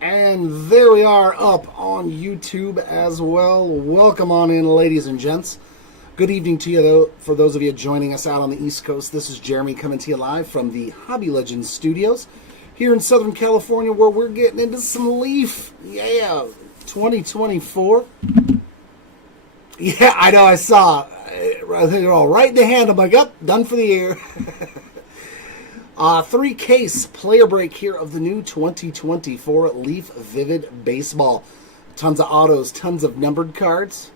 And there we are up on YouTube as well. Welcome on in, ladies and gents. Good evening to you, though. For those of you joining us out on the East Coast, this is Jeremy coming to you live from the Hobby Legends studios here in Southern California, where we're getting into some Leaf. Yeah, 2024. Yeah, I know, I saw. They're all right in the hand. I'm like, up, done for the year. 3-case player break here of the new 2024 Leaf Vivid Baseball. Tons of autos, tons of numbered cards.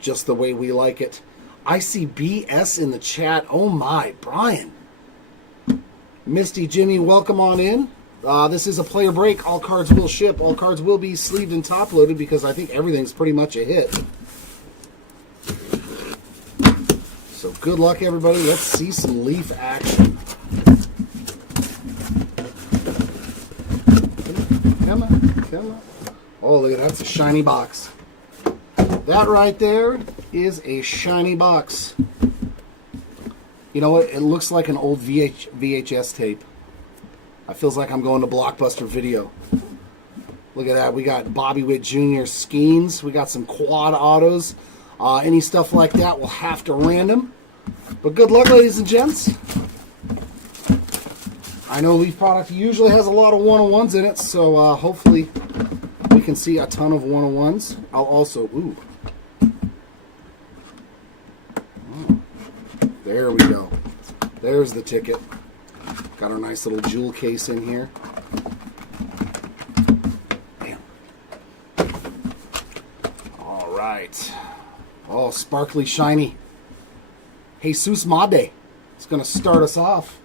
Just the way we like it. I see BS in the chat. Oh my, Brian. Misty, Jimmy, welcome on in. This is a player break. All cards will ship. All cards will be sleeved and top-loaded because I think everything's pretty much a hit. So good luck, everybody. Let's see some Leaf action. Come on. Oh, look at that. That's a shiny box. That right there is a shiny box. You know what? It looks like an old VHS tape. It feels like I'm going to Blockbuster Video. Look at that. We got Bobby Witt Jr. Skeens. We got some quad autos. Any stuff like that we'll have to random. But good luck, ladies and gents. I know Leaf product usually has a lot of 101s in it, so hopefully we can see a ton of 101s. I'll also, there we go. There's the ticket. Got our nice little jewel case in here. Bam. All right. Oh, sparkly, shiny. Jesus Made. It's going to start us off.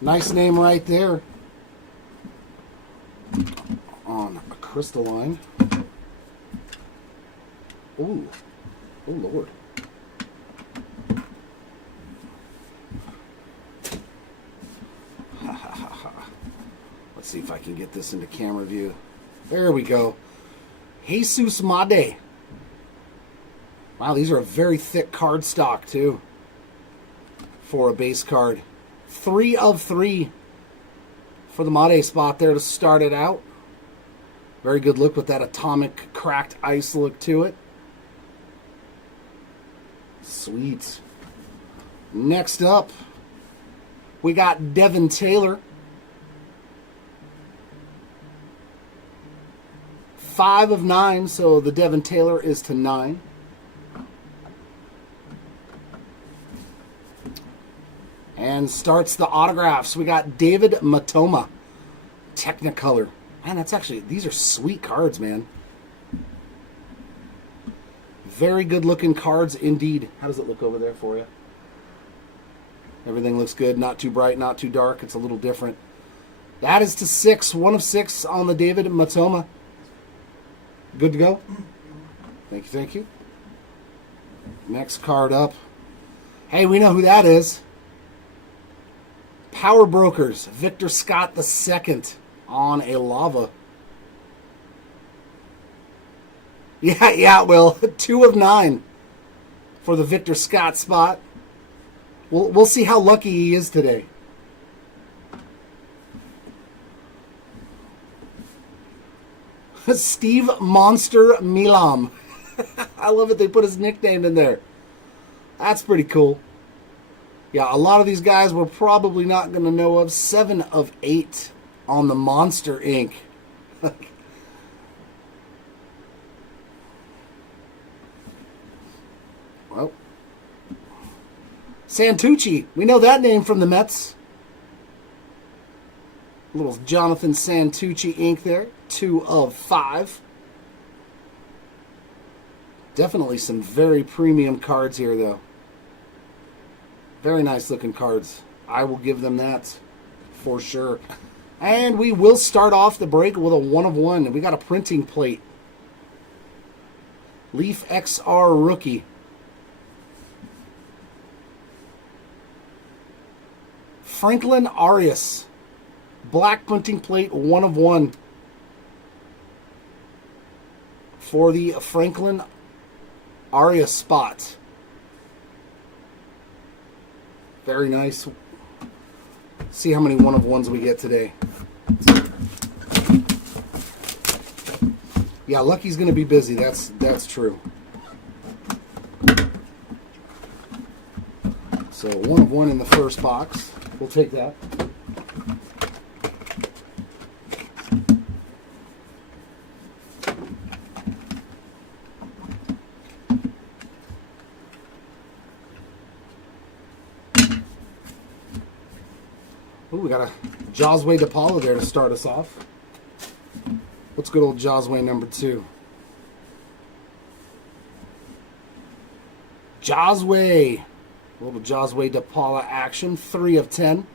Nice name right there. On a crystalline. Ooh. Oh, Lord. Let's see if I can get this into camera view. There we go. Jesus Made. Wow, these are a very thick card stock, too, for a base card. 3 of 3 for the Made spot there to start it out. Very good look with that atomic cracked ice look to it. Sweet. Next up, we got Devin Taylor. 5 of 9, so the Devin Taylor is to 9. And starts the autographs. We got David Matoma, Technicolor. Man, that's actually, these are sweet cards, man. Very good looking cards indeed. How does it look over there for you? Everything looks good. Not too bright, not too dark. It's a little different. That is to 6. 1 of 6 on the David Matoma. Good to go? Thank you. Next card up. Hey, we know who that is. Power Brokers, Victor Scott II on a lava. Yeah, well, 2 of 9 for the Victor Scott spot. We'll see how lucky he is today. Steve Monster Milam. I love it. They put his nickname in there. That's pretty cool. Yeah, a lot of these guys we're probably not going to know of. 7 of 8 on the Monster Inc. Well, Santucci. We know that name from the Mets. Little Jonathan Santucci Inc. there. 2 of 5. Definitely some very premium cards here, though. Very nice looking cards. I will give them that for sure. And we will start off the break with a 1 of 1. We got a printing plate. Leaf XR rookie. Franklin Arias. Black printing plate, 1 of 1. For the Franklin Arias spot. Very nice. See how many 1 of 1s we get today. Yeah, Lucky's going to be busy. That's true. So 1 of 1 in the first box. We'll take that. Ooh, we got a Josway DePaula there to start us off. What's good old Josway number 2? Josway. A little Josway DePaula action. 3 of 10.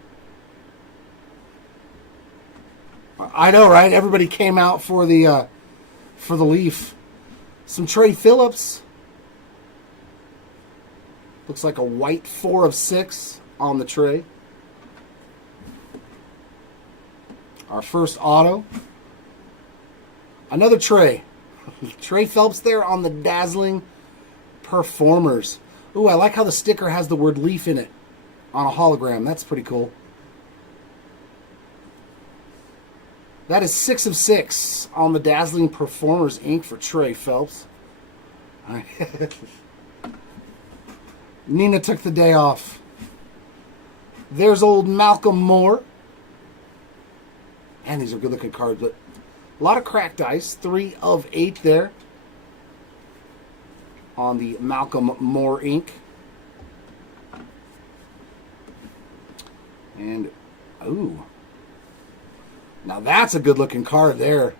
I know, right? Everybody came out for the Leaf. Some Trey Phillips. Looks like a white 4 of 6 on the tray. Our first auto. Another Trey. Trey Phelps there on the Dazzling Performers. Ooh, I like how the sticker has the word Leaf in it on a hologram. That's pretty cool. That is 6 of 6 on the Dazzling Performers ink for Trey Phelps. Nina took the day off. There's old Malcolm Moore. And these are good looking cards, but a lot of cracked ice. 3 of 8 there on the Malcolm Moore ink. And, ooh. Now that's a good looking card there.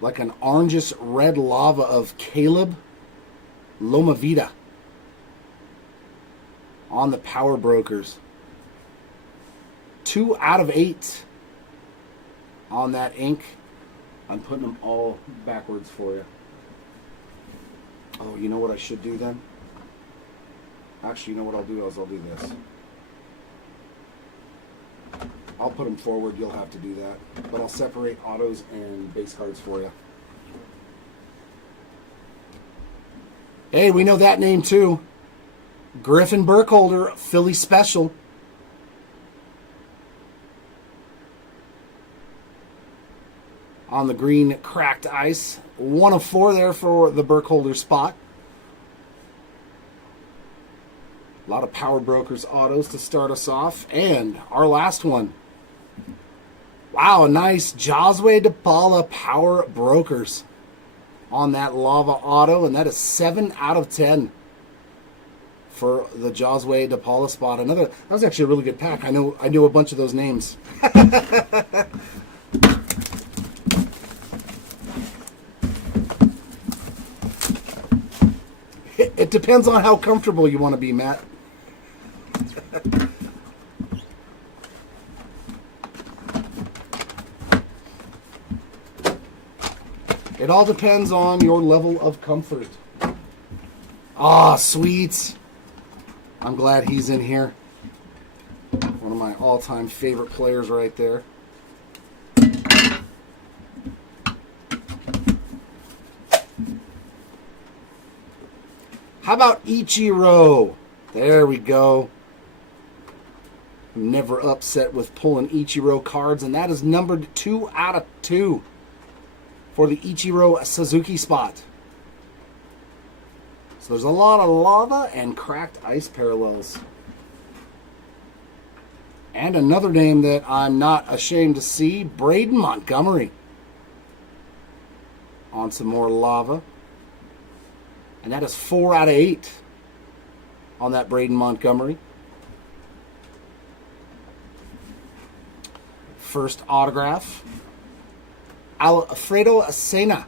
Like an orangish red lava of Caleb Lomavita on the Power Brokers. 2 out of 8 on that ink. I'm putting them all backwards for you. Oh, you know what I should do then? Actually, you know what I'll do is I'll do this. I'll put them forward. You'll have to do that. But I'll separate autos and base cards for you. Hey, we know that name too. Griffin Burkholder, Philly Special. On the green cracked ice. 1 of 4 there for the Burkholder spot. A lot of Power Brokers autos to start us off. And our last one. Wow, a nice Josway DePaula Power Brokers on that Lava auto. And that is 7 out of 10 for the Josway DePaula spot. That was actually a really good pack. I knew a bunch of those names. It depends on how comfortable you want to be, Matt. It all depends on your level of comfort. Ah, sweet. I'm glad he's in here. One of my all-time favorite players right there. How about Ichiro? There we go. I'm never upset with pulling Ichiro cards, and that is numbered 2 out of 2 for the Ichiro Suzuki spot. So there's a lot of lava and cracked ice parallels. And another name that I'm not ashamed to see, Braden Montgomery. On some more lava. And that is 4 out of 8 on that Braden Montgomery. First autograph. Alfredo Acena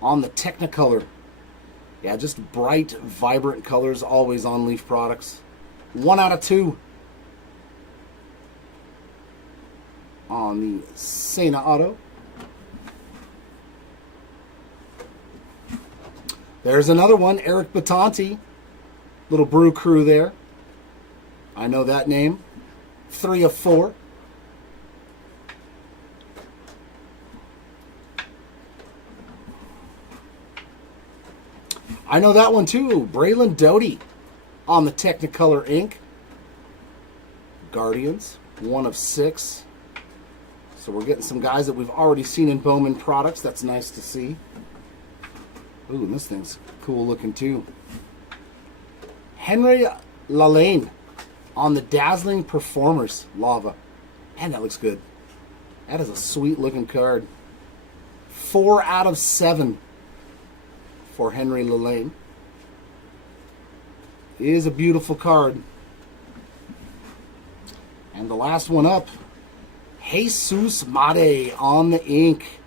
on the Technicolor. Yeah, just bright, vibrant colors always on Leaf products. 1 out of 2 on the Sena auto. There's another one, Eric Batanti. Little Brew Crew there. I know that name. 3 of 4. I know that one too. Braylon Doty on the Technicolor ink. Guardians. 1 of 6. So we're getting some guys that we've already seen in Bowman products. That's nice to see. Ooh, and this thing's cool looking too. Henry Lalane on the Dazzling Performers Lava. Man, that looks good. That is a sweet looking card. 4 out of 7 for Henry Lalane. It is a beautiful card. And the last one up, Jesus Made on the ink.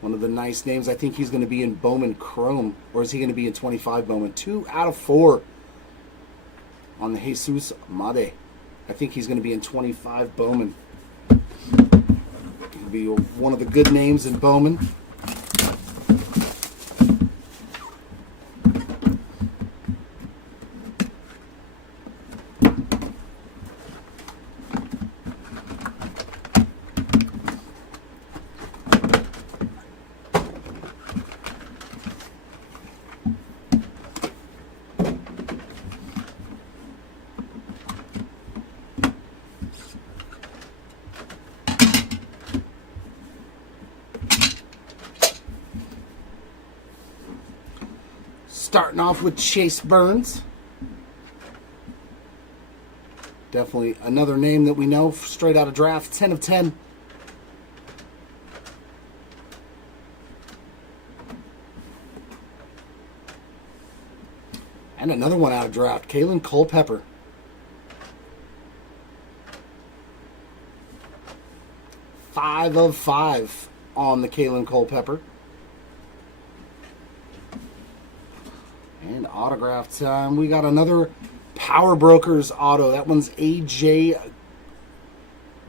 One of the nice names. I think he's going to be in Bowman Chrome. Or is he going to be in 25 Bowman? 2 out of 4 on the Jesus Made. I think he's going to be in 25 Bowman. He'll be one of the good names in Bowman. Starting off with Chase Burns. Definitely another name that we know straight out of draft. 10 of 10. And another one out of draft. Kalen Culpepper. 5 of 5 on the Kalen Culpepper. And autograph time. We got another Power Brokers auto. That one's AJ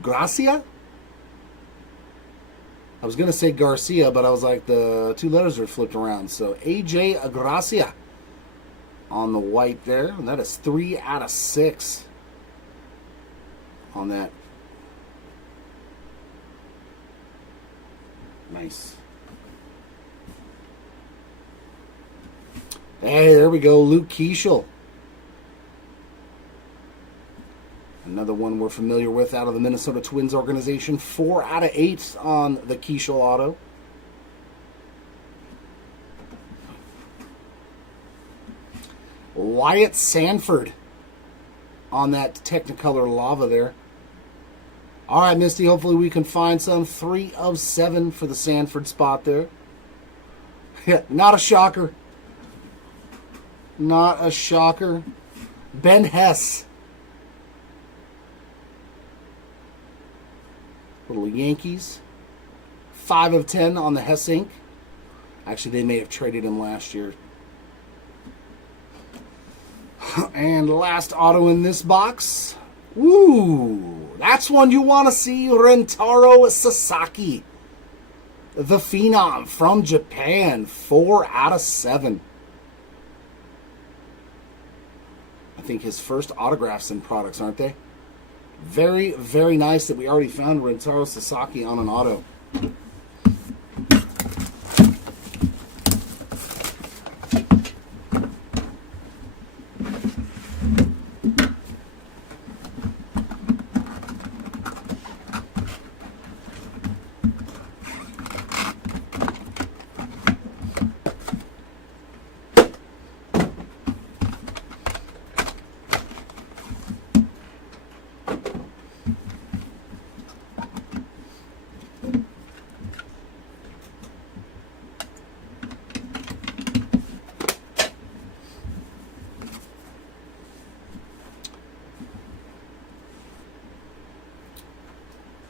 Gracia. I was going to say Garcia, but I was like, the 2 letters are flipped around. So AJ Gracia on the white there. And that is 3 out of 6 on that. Nice. Hey, there we go. Luke Keeschel. Another one we're familiar with out of the Minnesota Twins organization. 4 out of 8 on the Keeschel auto. Wyatt Sanford on that Technicolor Lava there. All right, Misty, hopefully we can find some. 3 of 7 for the Sanford spot there. Yeah, not a shocker. Not a shocker. Ben Hess. Little Yankees. 5 of 10 on the Hess ink. Actually, they may have traded him last year. And last auto in this box. Woo! That's one you want to see. Rentaro Sasaki. The Phenom from Japan. 4 out of 7. I think his first autographs in products, aren't they? Very, very nice that we already found Rentaro Sasaki on an auto.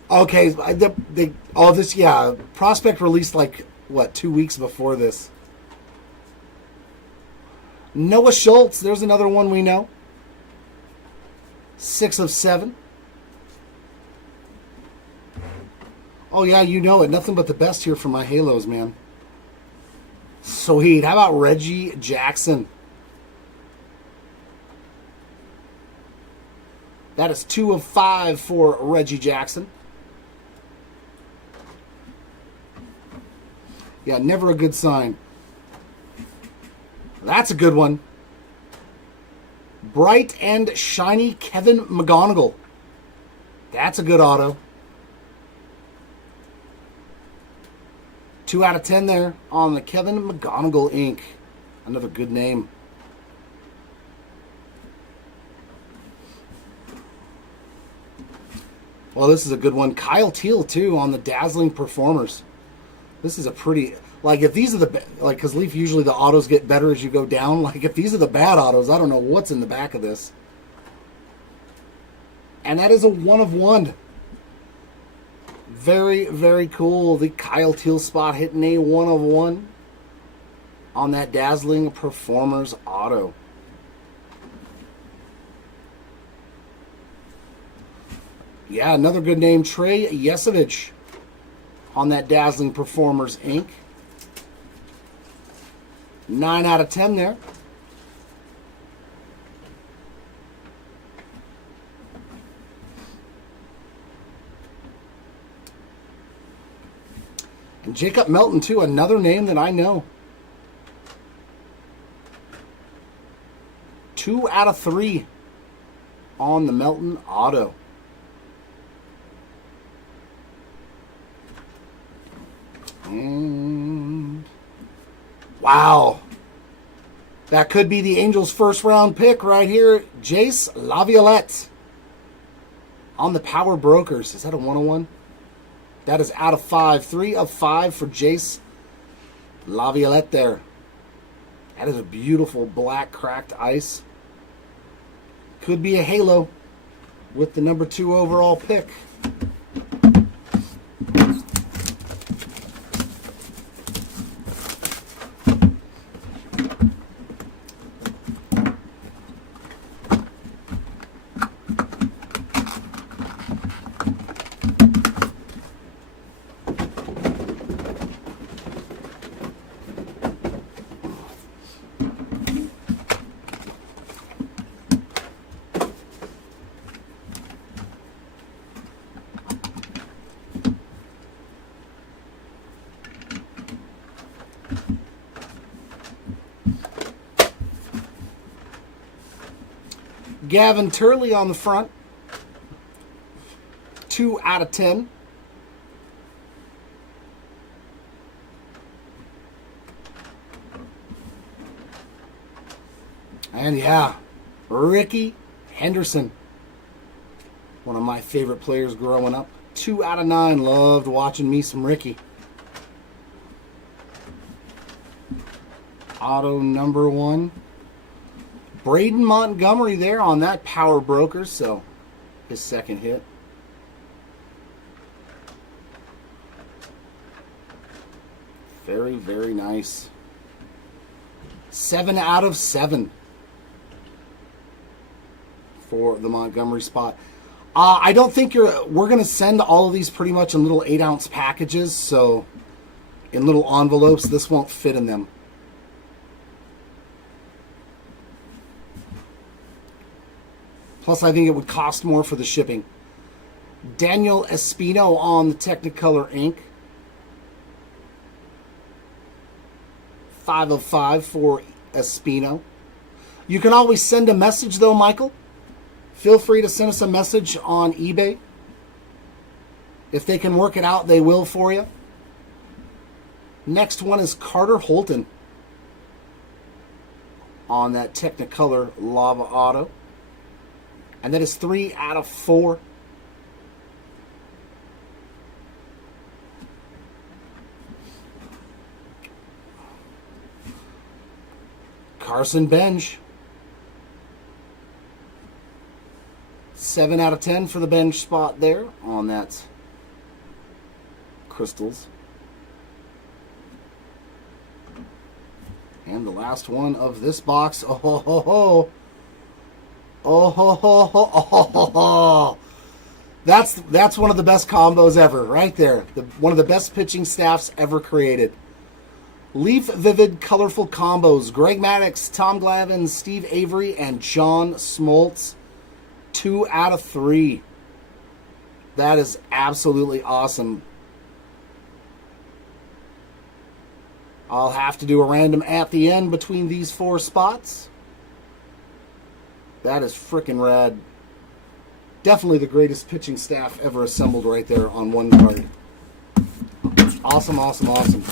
Okay, Prospect released like, what, 2 weeks before this. Noah Schultz, there's another one we know. 6 of 7. Oh yeah, you know it. Nothing but the best here for my Halos, man. Sweet. How about Reggie Jackson? That is 2 of 5 for Reggie Jackson. Yeah, never a good sign. That's a good one. Bright and shiny Kevin McGonigal. That's a good auto. 2 out of 10 there on the Kevin McGonigal ink. Another good name. Well, this is a good one. Kyle Teal, too, on the Dazzling Performers. This is a pretty... Like, if these are the... Like, because Leaf, usually the autos get better as you go down. Like, if these are the bad autos, I don't know what's in the back of this. And that is a 1 of 1. Very, very cool. The Kyle Teal spot hitting a 1 of 1 on that Dazzling Performers auto. Yeah, another good name, Trey Yesovich on that Dazzling Performers ink. 9 out of 10 there. And Jacob Melton, too, another name that I know. 2 out of 3 on the Melton auto. And wow. That could be the Angels' first round pick right here. Jace Laviolette on the Power Brokers. Is that a 101? That is out of 5. 3 of 5 for Jace Laviolette there. That is a beautiful black cracked ice. Could be a halo with the number 2 overall pick. Gavin Turley on the front. 2 out of 10. And yeah, Ricky Henderson. One of my favorite players growing up. 2 out of 9. Loved watching me some Ricky. Auto number 1. Braden Montgomery there on that Power Brokers, so his second hit. Very, very nice. 7 out of 7 for the Montgomery spot. I don't think we're going to send all of these pretty much in little 8-ounce packages, so in little envelopes, this won't fit in them. Plus, I think it would cost more for the shipping. Daniel Espino on the Technicolor ink. 5 of 5 for Espino. You can always send a message, though, Michael. Feel free to send us a message on eBay. If they can work it out, they will for you. Next one is Carter Holton on that Technicolor Lava Auto. And that is 3 out of 4. Carson Bench. 7 out of 10 for the bench spot there on that Crystals. And the last one of this box. Oh, ho, ho, ho. Oh, ho, ho, ho, oh, ho, ho. That's one of the best combos ever, right there. One of the best pitching staffs ever created. Leaf Vivid Colorful Combos. Greg Maddux, Tom Glavine, Steve Avery, and John Smoltz. 2 out of 3. That is absolutely awesome. I'll have to do a random at the end between these 4 spots. That is freaking rad. Definitely the greatest pitching staff ever assembled right there on one card. Awesome, awesome, awesome.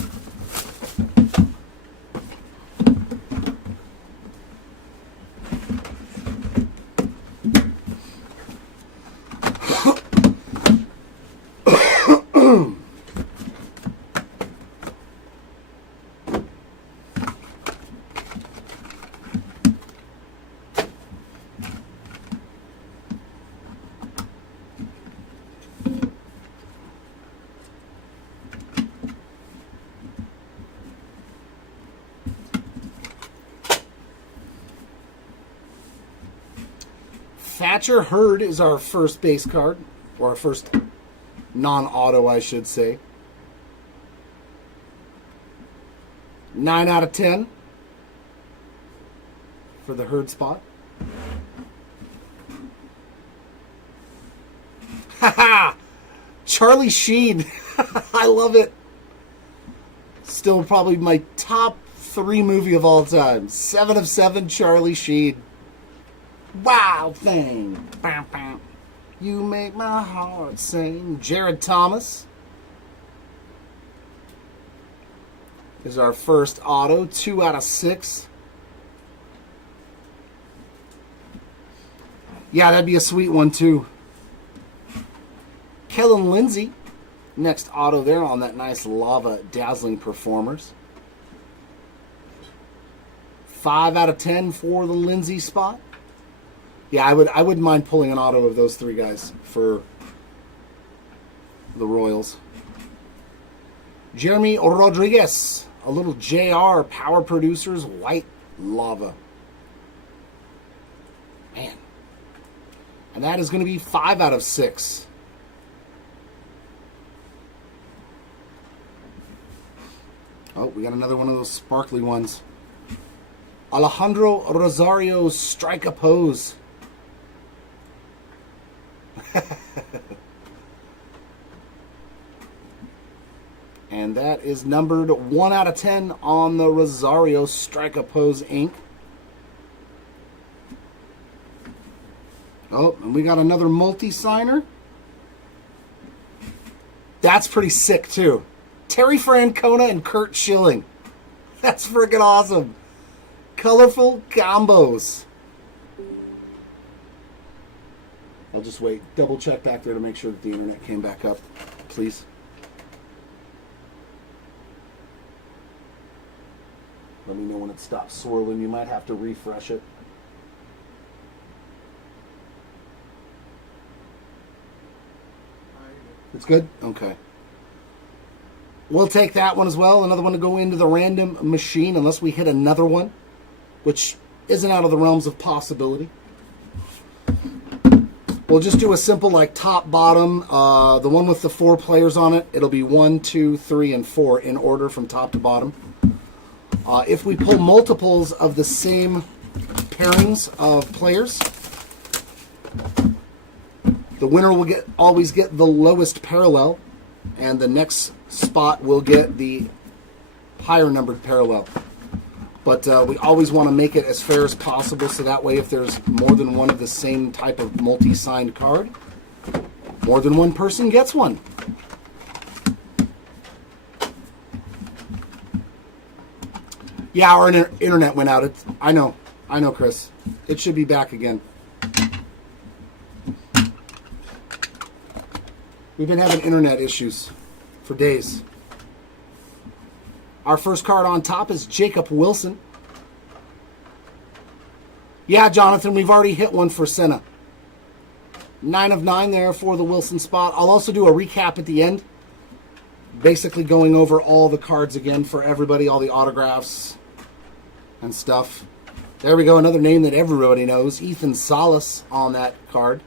Thatcher Hurd is our first base card, or our first non-auto, I should say. 9 out of 10 for the Hurd spot. Haha! Charlie Sheen. I love it. Still probably my top 3 movie of all time. 7 of 7, Charlie Sheen. Wow thing. Bam, bam. You make my heart sing. Jared Thomas is our first auto. 2 out of 6. Yeah, that'd be a sweet one too. Kellen Lindsay, next auto there on that nice Lava Dazzling Performers. 5 out of 10 for the Lindsay spot. Yeah, I wouldn't mind pulling an auto of those 3 guys for the Royals. Jeremy Rodriguez, a little JR Power Producers White Lava. Man. And that is going to be 5 out of 6. Oh, we got another one of those sparkly ones. Alejandro Rosario Strike a Pose. And that is numbered 1 out of 10 on the Rosario Strike a Pose ink. Oh, and we got another multi-signer. That's pretty sick too. Terry Francona and Kurt Schilling. That's freaking awesome. Colorful combos. I'll just wait. Double check back there to make sure that the internet came back up, please. Let me know when it stops swirling. You might have to refresh it. It's good? Okay. We'll take that one as well. Another one to go into the random machine unless we hit another one, which isn't out of the realms of possibility. We'll just do a simple like top bottom. The one with the 4 players on it, it'll be 1, 2, 3, and 4 in order from top to bottom. If we pull multiples of the same pairings of players, the winner will always get the lowest parallel, and the next spot will get the higher numbered parallel. But we always want to make it as fair as possible, so that way if there's more than one of the same type of multi-signed card, more than one person gets one. Yeah, our internet went out. I know, Chris. It should be back again. We've been having internet issues for days. Our first card on top is Jacob Wilson. Yeah, Jonathan, we've already hit one for Senna. 9 of 9 there for the Wilson spot. I'll also do a recap at the end. Basically going over all the cards again for everybody, all the autographs and stuff. There we go, another name that everybody knows. Ethan Salas on that card.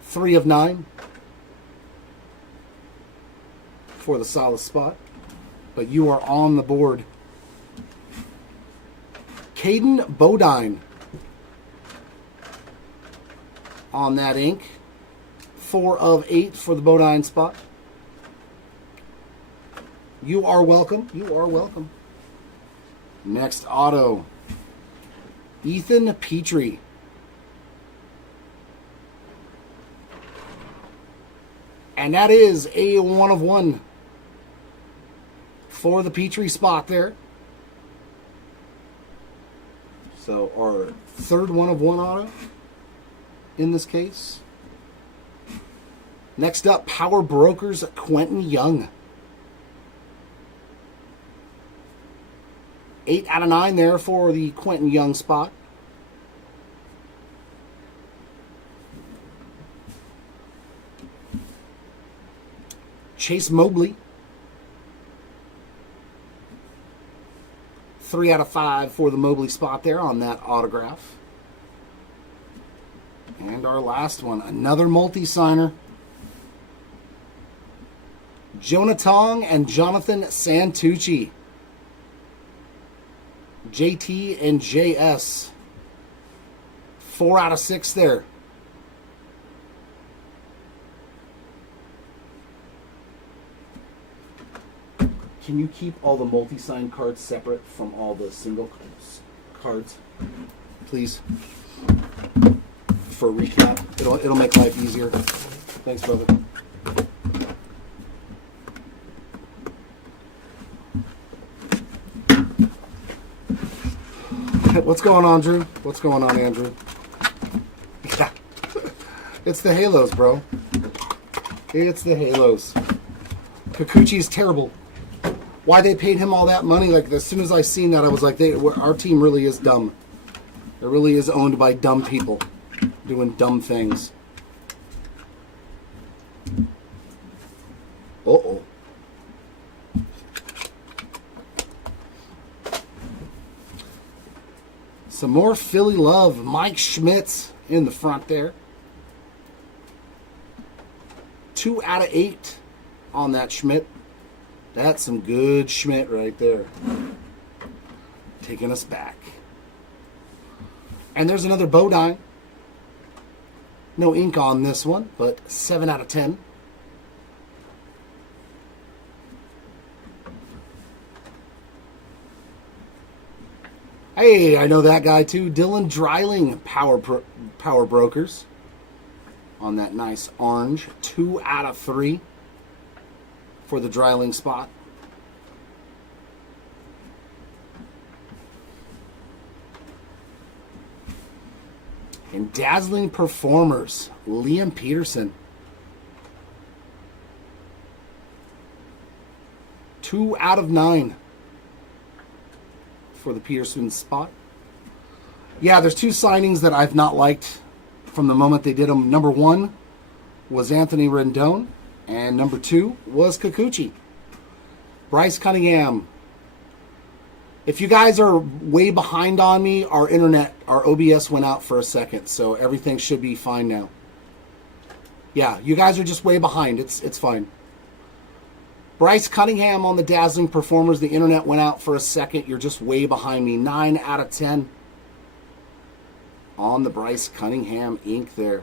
3 of 9 for the Salas spot. But you are on the board. Caden Bodine on that ink. 4 of 8 for the Bodine spot. You are welcome. You are welcome. Next auto. Ethan Petrie. And that is a 1 of 1 for the Petrie spot there. So our third one of one auto in this case. Next up, Power Brokers, Quentin Young. 8 out of 9 there for the Quentin Young spot. Chase Mobley. 3 out of 5 for the Mobley spot there on that autograph. And our last one, another multi-signer. Jonah Tong and Jonathan Santucci. JT and JS. 4 out of 6 there. Can you keep all the multi-sign cards separate from all the single cards, please? For a recap, it'll make life easier. Thanks, brother. What's going on, Drew? What's going on, Andrew? Yeah, it's the Halos, bro. It's the Halos. Kikuchi's terrible. Why they paid him all that money? Like, as soon as I seen that, I was like, our team really is dumb. It really is owned by dumb people doing dumb things. Uh-oh. Some more Philly love. Mike Schmitz in the front there. 2 out of 8 on that Schmidt. That's some good Schmidt right there. Taking us back. And there's another Bodine. No ink on this one, but 7 out of 10. Hey, I know that guy too. Dylan Dreiling, Power Brokers. On that nice orange. 2 out of 3. For the Dreiling spot. And Dazzling Performers, Liam Peterson. 2 out of 9 for the Peterson spot. Yeah, there's 2 signings that I've not liked from the moment they did them. Number 1 was Anthony Rendon. And number 2 was Kikuchi. Bryce Cunningham. If you guys are way behind on me, our OBS went out for a second, so everything should be fine now. Yeah, you guys are just way behind. It's fine. Bryce Cunningham on the Dazzling Performers. The internet went out for a second. You're just way behind me. 9 out of 10 on the Bryce Cunningham ink there.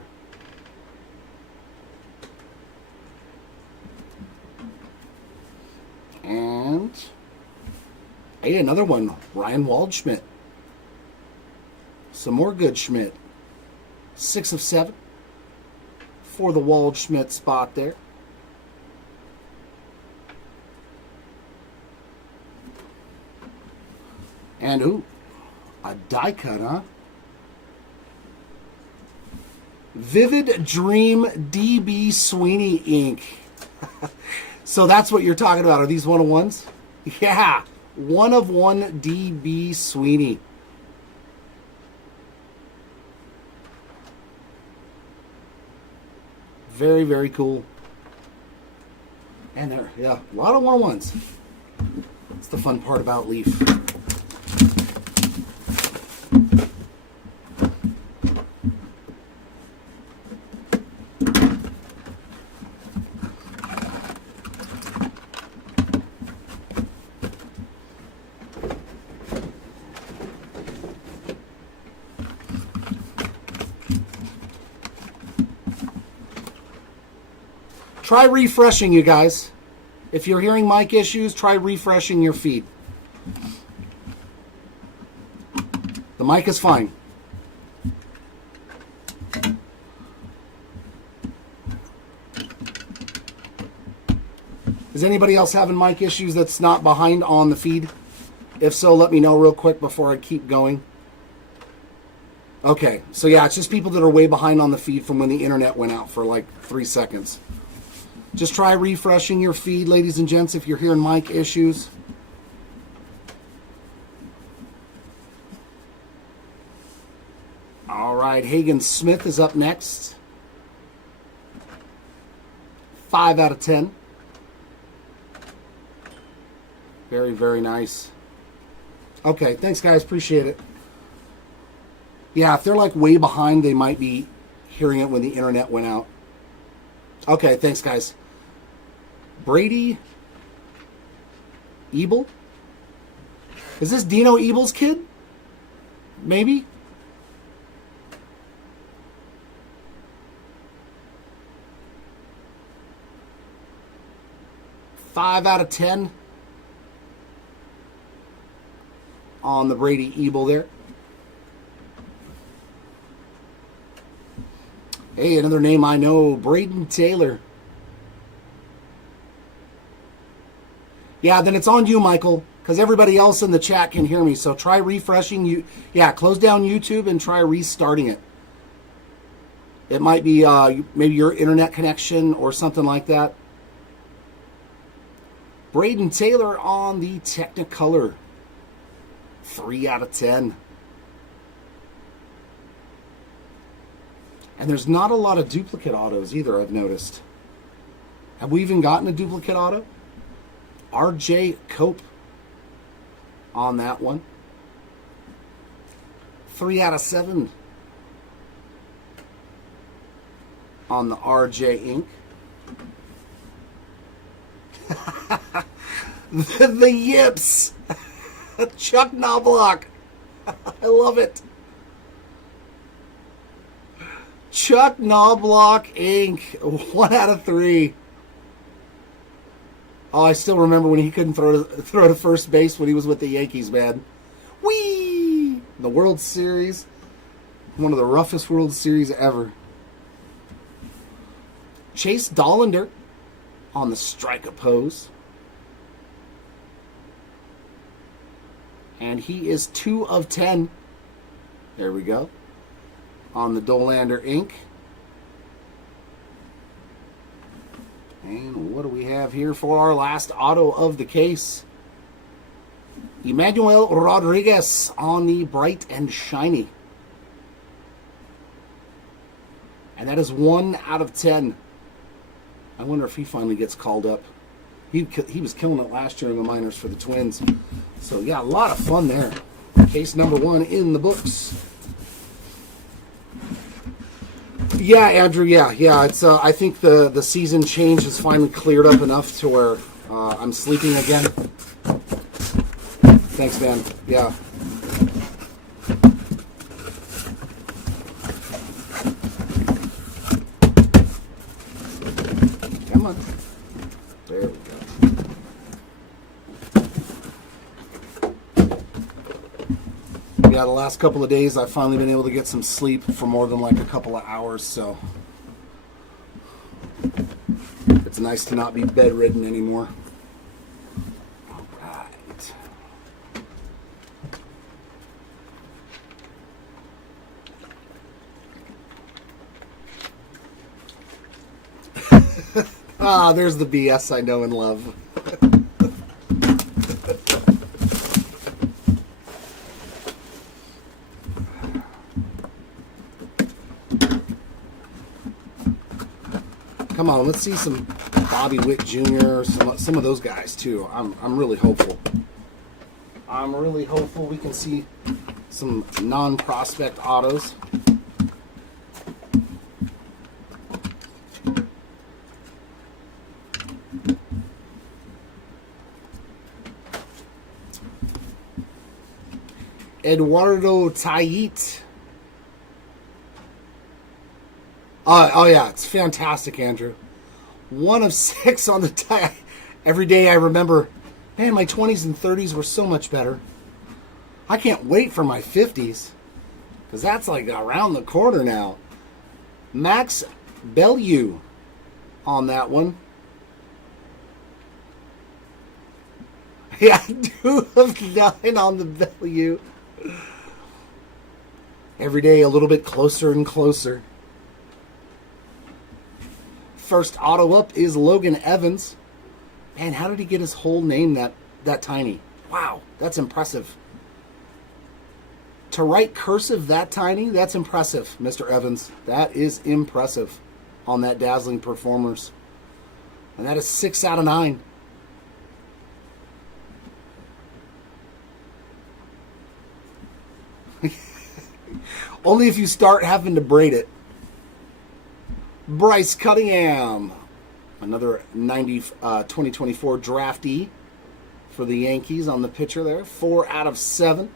And hey, another one, Ryan Waldschmidt. Some more good Schmidt. 6 of 7 for the Waldschmidt spot there. And ooh, a die cut, huh? Vivid Dream DB Sweeney ink. So that's what you're talking about. Are these 1-of-1s? Yeah. 1-of-1 DB Sweeney. Very, very cool. And there, yeah, a lot of 1-of-1s. That's the fun part about Leaf. Try refreshing, you guys. If you're hearing mic issues, try refreshing your feed. The mic is fine. Is anybody else having mic issues that's not behind on the feed? If so, let me know real quick before I keep going. Okay, so yeah, it's just people that are way behind on the feed from when the internet went out for like 3 seconds. Just try refreshing your feed, ladies and gents, if you're hearing mic issues. All right, Hagen Smith is up next. 5 out of 10. Very, very nice. Okay, thanks, guys. Appreciate it. Yeah, if they're like way behind, they might be hearing it when the internet went out. Okay, thanks, guys. Brady Ebel? Is this Dino Ebel's kid? Maybe? Five out of 10 on the Brady Ebel there. Hey, another name I know, Braden Taylor. Yeah, then it's on you, Michael, because everybody else in the chat can hear me. So try refreshing you. Yeah, close down YouTube and try restarting it. It might be maybe your internet connection or something like that. Braden Taylor on the Technicolor. 3 out of 10. And there's not a lot of duplicate autos either, I've noticed. Have we even gotten a duplicate auto? RJ Cope on that one. 3 out of 7 on the RJ Ink. the Yips. Chuck Knobloch. I love it. Chuck Knobloch Ink. 1 out of 3. Oh, I still remember when he couldn't throw to first base when he was with the Yankees, man. Whee! The World Series. One of the roughest World Series ever. Chase Dollander on the strike pose. And he is 2 of 10. There we go. On the Dollander Ink. And what do we have here for our last auto of the case? Emmanuel Rodriguez on the Bright and Shiny. And that is 1 out of 10. I wonder if he finally gets called up. He was killing it last year in the minors for the Twins. So, yeah, a lot of fun there. Case number 1 in the books. Yeah, Andrew, yeah. It's I think the season change has finally cleared up enough to where I'm sleeping again. Thanks, man. Yeah. Come on. There we go. Yeah, the last couple of days I've finally been able to get some sleep for more than like a couple of hours, so it's nice to not be bedridden anymore. All right. Ah, there's the BS I know and love. Come on, let's see some Bobby Witt Jr., some of those guys too. I'm really hopeful. I'm really hopeful we can see some non-prospect autos. Eduardo Tayit. Oh yeah, it's fantastic, Andrew. 1 of 6 on the tie. Every day I remember, man, my 20s and 30s were so much better. I can't wait for my 50s, because that's like around the corner now. Max Bellew on that one. Yeah, 2 of 9 on the value. Every day a little bit closer and closer. First auto up is Logan Evans. Man, how did he get his whole name that tiny? Wow, that's impressive. To write cursive that tiny, that's impressive, Mr. Evans. That is impressive on that Dazzling Performers. And that is 6 out of 9. Only if you start having to braid it. Bryce Cunningham. Another 2024 draftee for the Yankees on the pitcher there. 4 out of 7.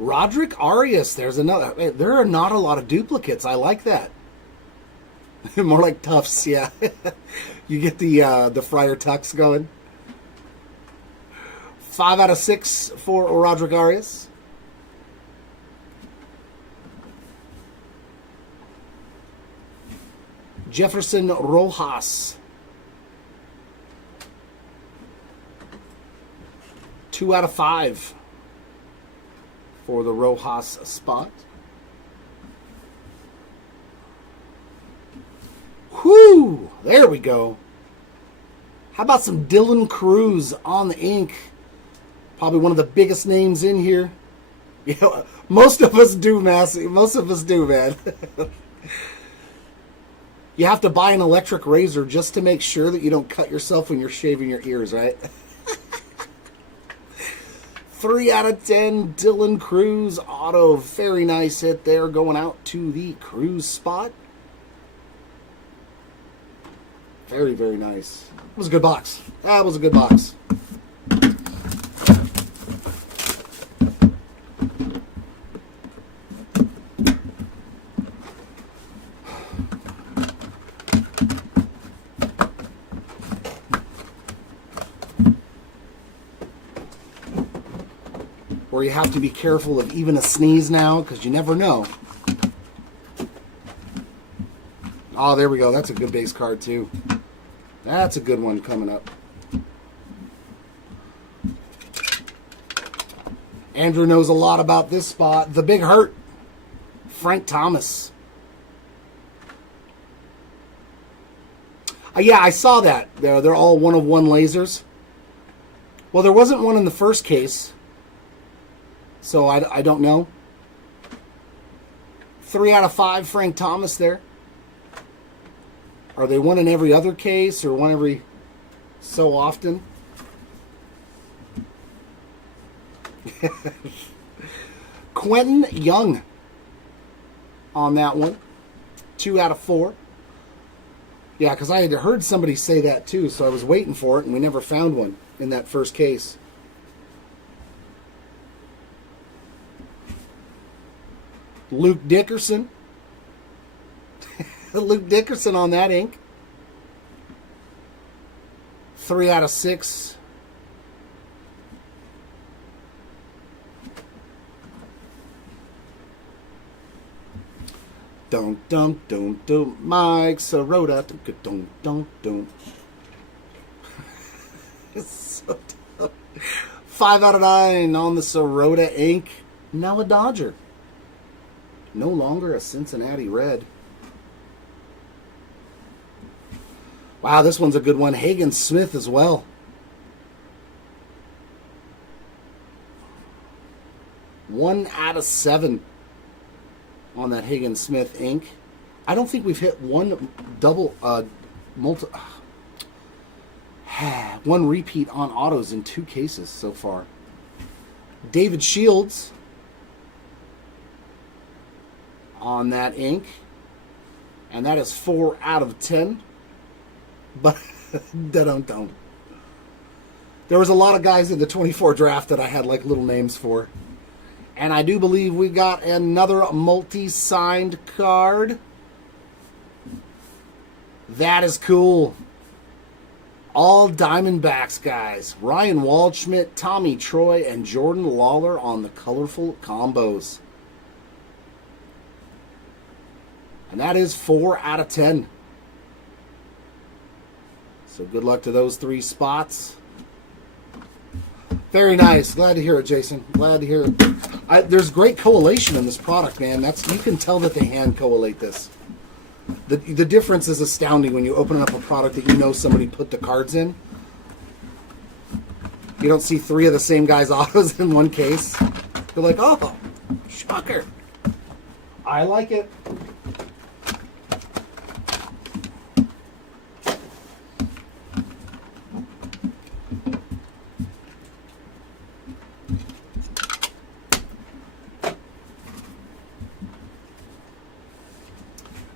Roderick Arias. There's another. There are not a lot of duplicates. I like that. More like Tufts, yeah. You get the Friar Tucks going. 5 out of 6 for Roderick Arias. Jefferson Rojas. 2 out of 5 for the Rojas spot. Whoo! There we go. How about some Dylan Cruz on the ink? Probably one of the biggest names in here. Yeah, most of us do, Massey. Most of us do, man. You have to buy an electric razor just to make sure that you don't cut yourself when you're shaving your ears, right? 3 out of 10, Dylan Cruz auto. Very nice hit there going out to the Cruz spot. Very, very nice. It was a good box. That was a good box. Where you have to be careful of even a sneeze now, because you never know. Oh, there we go. That's a good base card, too. That's a good one coming up. Andrew knows a lot about this spot. The Big Hurt. Frank Thomas. Yeah, I saw that. They're all 1 of 1 lasers. Well, there wasn't one in the first case, so I don't know. 3 out of 5, Frank Thomas there. Are they one in every other case or one every so often? Quentin Young on that one. 2 out of 4. Yeah, because I had heard somebody say that too, so I was waiting for it, and we never found one in that first case. Luke Dickerson. Luke Dickerson on that ink. 3 out of 6. Don't, Mike Sirota. Don't. It's so tough. 5 out of 9 on the Sirota ink. Now a Dodger. No longer a Cincinnati Red. Wow, this one's a good one. Hagen Smith as well. One out of 7 on that Hagen Smith ink. I don't think we've hit one one repeat on autos in 2 cases so far. David Shields on that ink. And that is 4 out of 10. But don't. There was a lot of guys in the 24 draft that I had like little names for. And I do believe we got another multi-signed card. That is cool. All Diamondbacks guys. Ryan Waldschmidt, Tommy Troy, and Jordan Lawler on the colorful combos. And that is 4 out of 10. So good luck to those 3 spots. Very nice. Glad to hear it, Jason. Glad to hear it. There's great collation in this product, man. You can tell that they hand collate this. The difference is astounding when you open up a product that you know somebody put the cards in. You don't see 3 of the same guy's autos in one case. You're like, oh, shocker. I like it.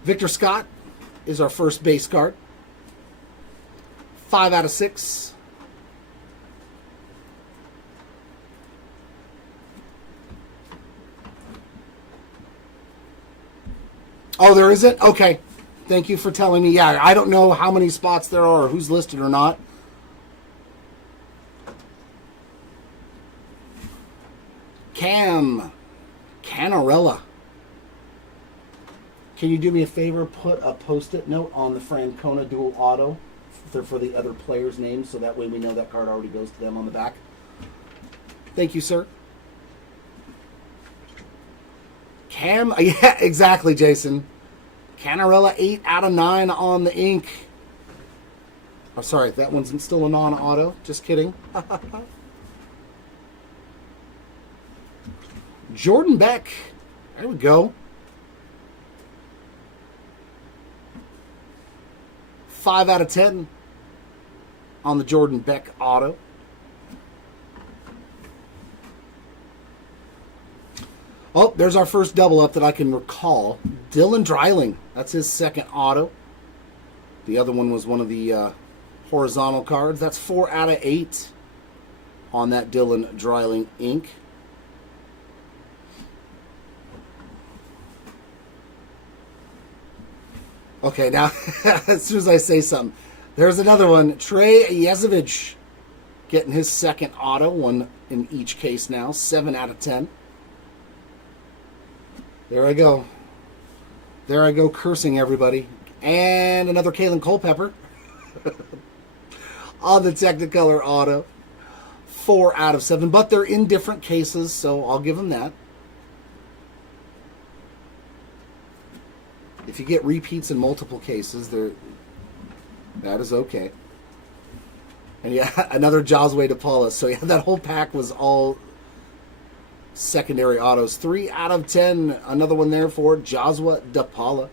Victor Scott is our first base card. 5 out of 6. Oh, there isn't? Okay. Thank you for telling me. Yeah, I don't know how many spots there are or who's listed or not. Canarella. Can you do me a favor? Put a Post-it note on the Francona Dual Auto for the other players' names, so that way we know that card already goes to them on the back. Thank you, sir. Yeah, exactly, Jason. Canarella, 8 out of 9 on the ink. Oh, sorry, that one's still a non-auto. Just kidding. Jordan Beck. There we go. 5 out of 10 on the Jordan Beck auto. Oh, there's our first double up that I can recall. Dylan Dreiling. That's his second auto. The other one was one of the horizontal cards. That's 4 out of 8 on that Dylan Dreiling ink. Okay, now, as soon as I say something, there's another one. Trey Yezevich getting his second auto, one in each case now. 7 out of 10. There I go. There I go cursing everybody. And another Kalen Culpepper on the Technicolor auto. 4 out of 7. But they're in different cases, so I'll give them that. If you get repeats in multiple cases, that is okay. And yeah, another Josue DePaula. So yeah, that whole pack was all secondary autos. 3 out of 10. Another one there for Josue DePaula.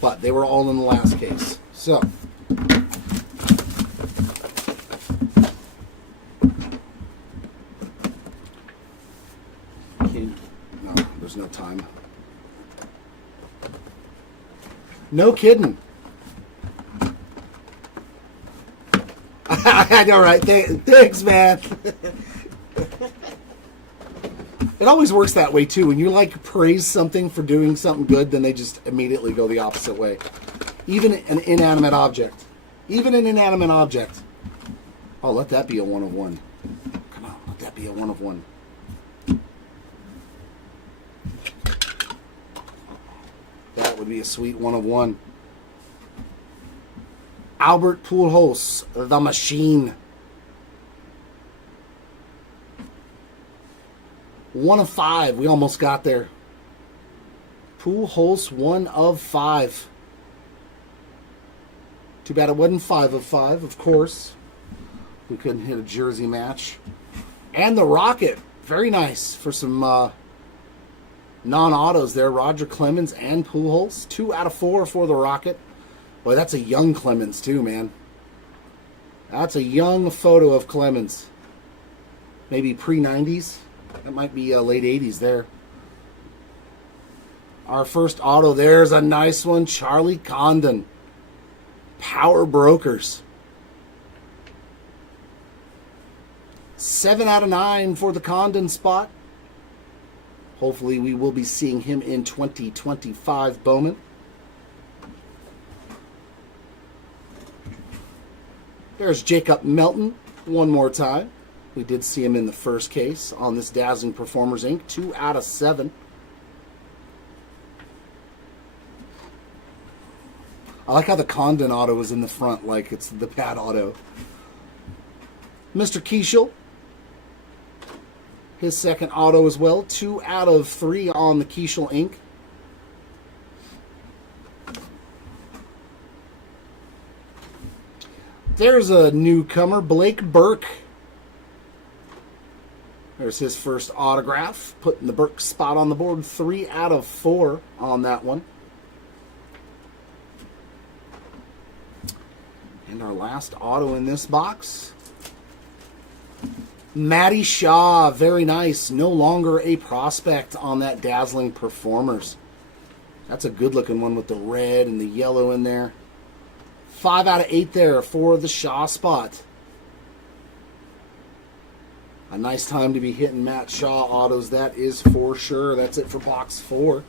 But they were all in the last case. So there's no time. No kidding. I know, right? Thanks, man. It always works that way, too. When you, praise something for doing something good, then they just immediately go the opposite way. Even an inanimate object. Even an inanimate object. Oh, let that be a 1 of 1. Come on, let that be a 1 of 1. That would be a sweet 1 of 1. Albert Pujols, the machine. 1 of 5. We almost got there. Pujols, 1 of 5. Too bad it wasn't 5 of 5, of course. We couldn't hit a jersey match. And the Rocket. Very nice for some non-autos there. Roger Clemens and Pujols. 2 out of 4 for the Rocket. Boy, that's a young Clemens too, man. That's a young photo of Clemens. Maybe pre-90s. That might be late 80s there. Our first auto, there's a nice one. Charlie Condon. Power Brokers. 7 out of 9 for the Condon spot. Hopefully we will be seeing him in 2025 Bowman. There's Jacob Melton one more time. We did see him in the first case on this Dazzling Performers Inc. 2 out of 7. I like how the Condon auto is in the front, like it's the pad auto. Mr. Keishel, his second auto as well. 2 out of 3 on the Keishel ink. There's a newcomer, Blake Burke. There's his first autograph, putting the Burke spot on the board. 3 out of 4 on that one. And our last auto in this box, Matty Shaw, very nice. No longer a prospect on that Dazzling Performers. That's a good looking one with the red and the yellow in there. 5 out of 8 there for the Shaw spot. A nice time to be hitting Matt Shaw autos, that is for sure. That's it for box 4.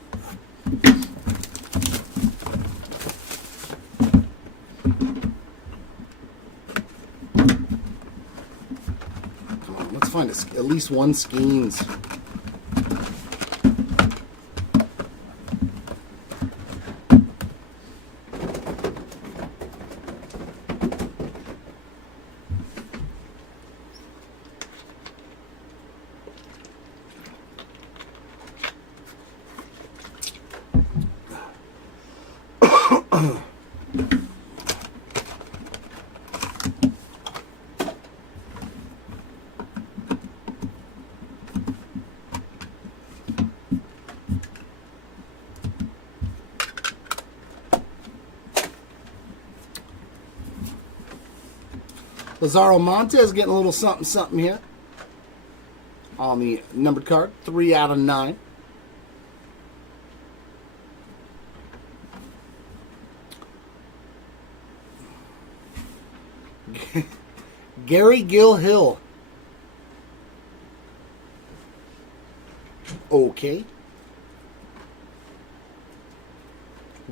Come on, let's find at least one Skeens. Lazaro Montez getting a little something something here on the numbered card. 3 out of 9. Gary Gilhill. Okay.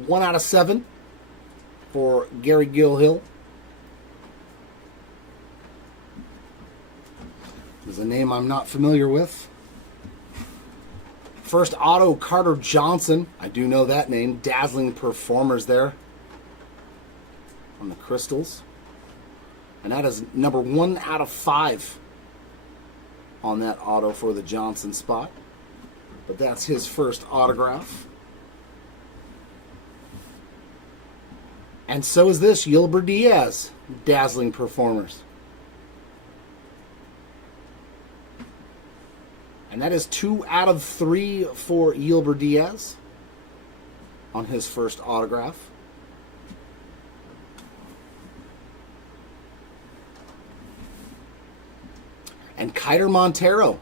1 out of 7 for Gary Gilhill. Is a name I'm not familiar with. First auto, Carter Johnson. I do know that name. Dazzling Performers there on the crystals. And that is number 1 out of 5 on that auto for the Johnson spot. But that's his first autograph. And so is this, Yulber Diaz, Dazzling Performers. And that is 2 out of 3 for Yulber Diaz on his first autograph. And Kiter Montero,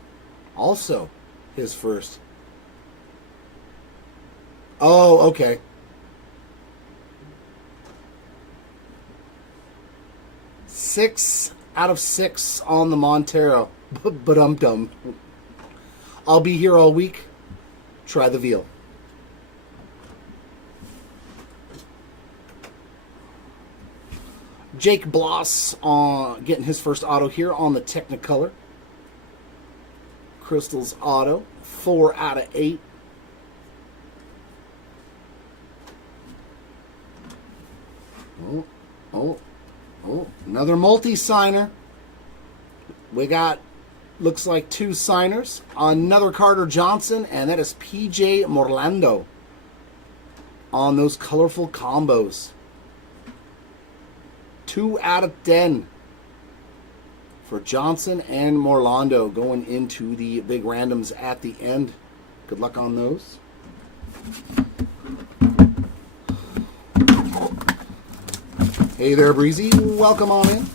also his first. Oh, okay. Six out of 6 on the Montero. But I'll be here all week. Try the veal. Jake Bloss getting his first auto here on the Technicolor. Crystals auto. 4 out of 8. Oh, another multi-signer. We got, looks like 2 signers. Another Carter Johnson, and that is PJ Morlando on those colorful combos. 2 out of 10 for Johnson and Morlando going into the big randoms at the end. Good luck on those. Hey there, Breezy. Welcome on in.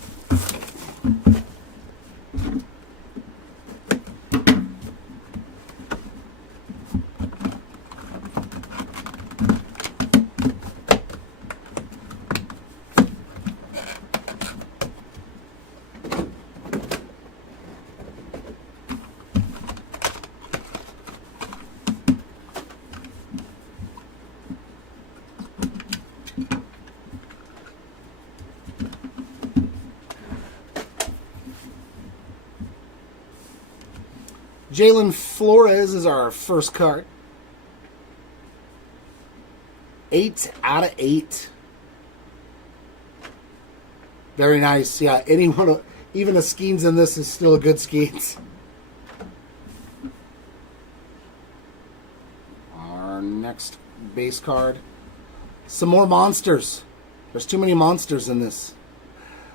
Jalen Flores is our first card. 8 out of 8 Very nice. Yeah, anyone, even a Skeens in this is still a good Skeens. Our next base card. Some more monsters. There's too many monsters in this.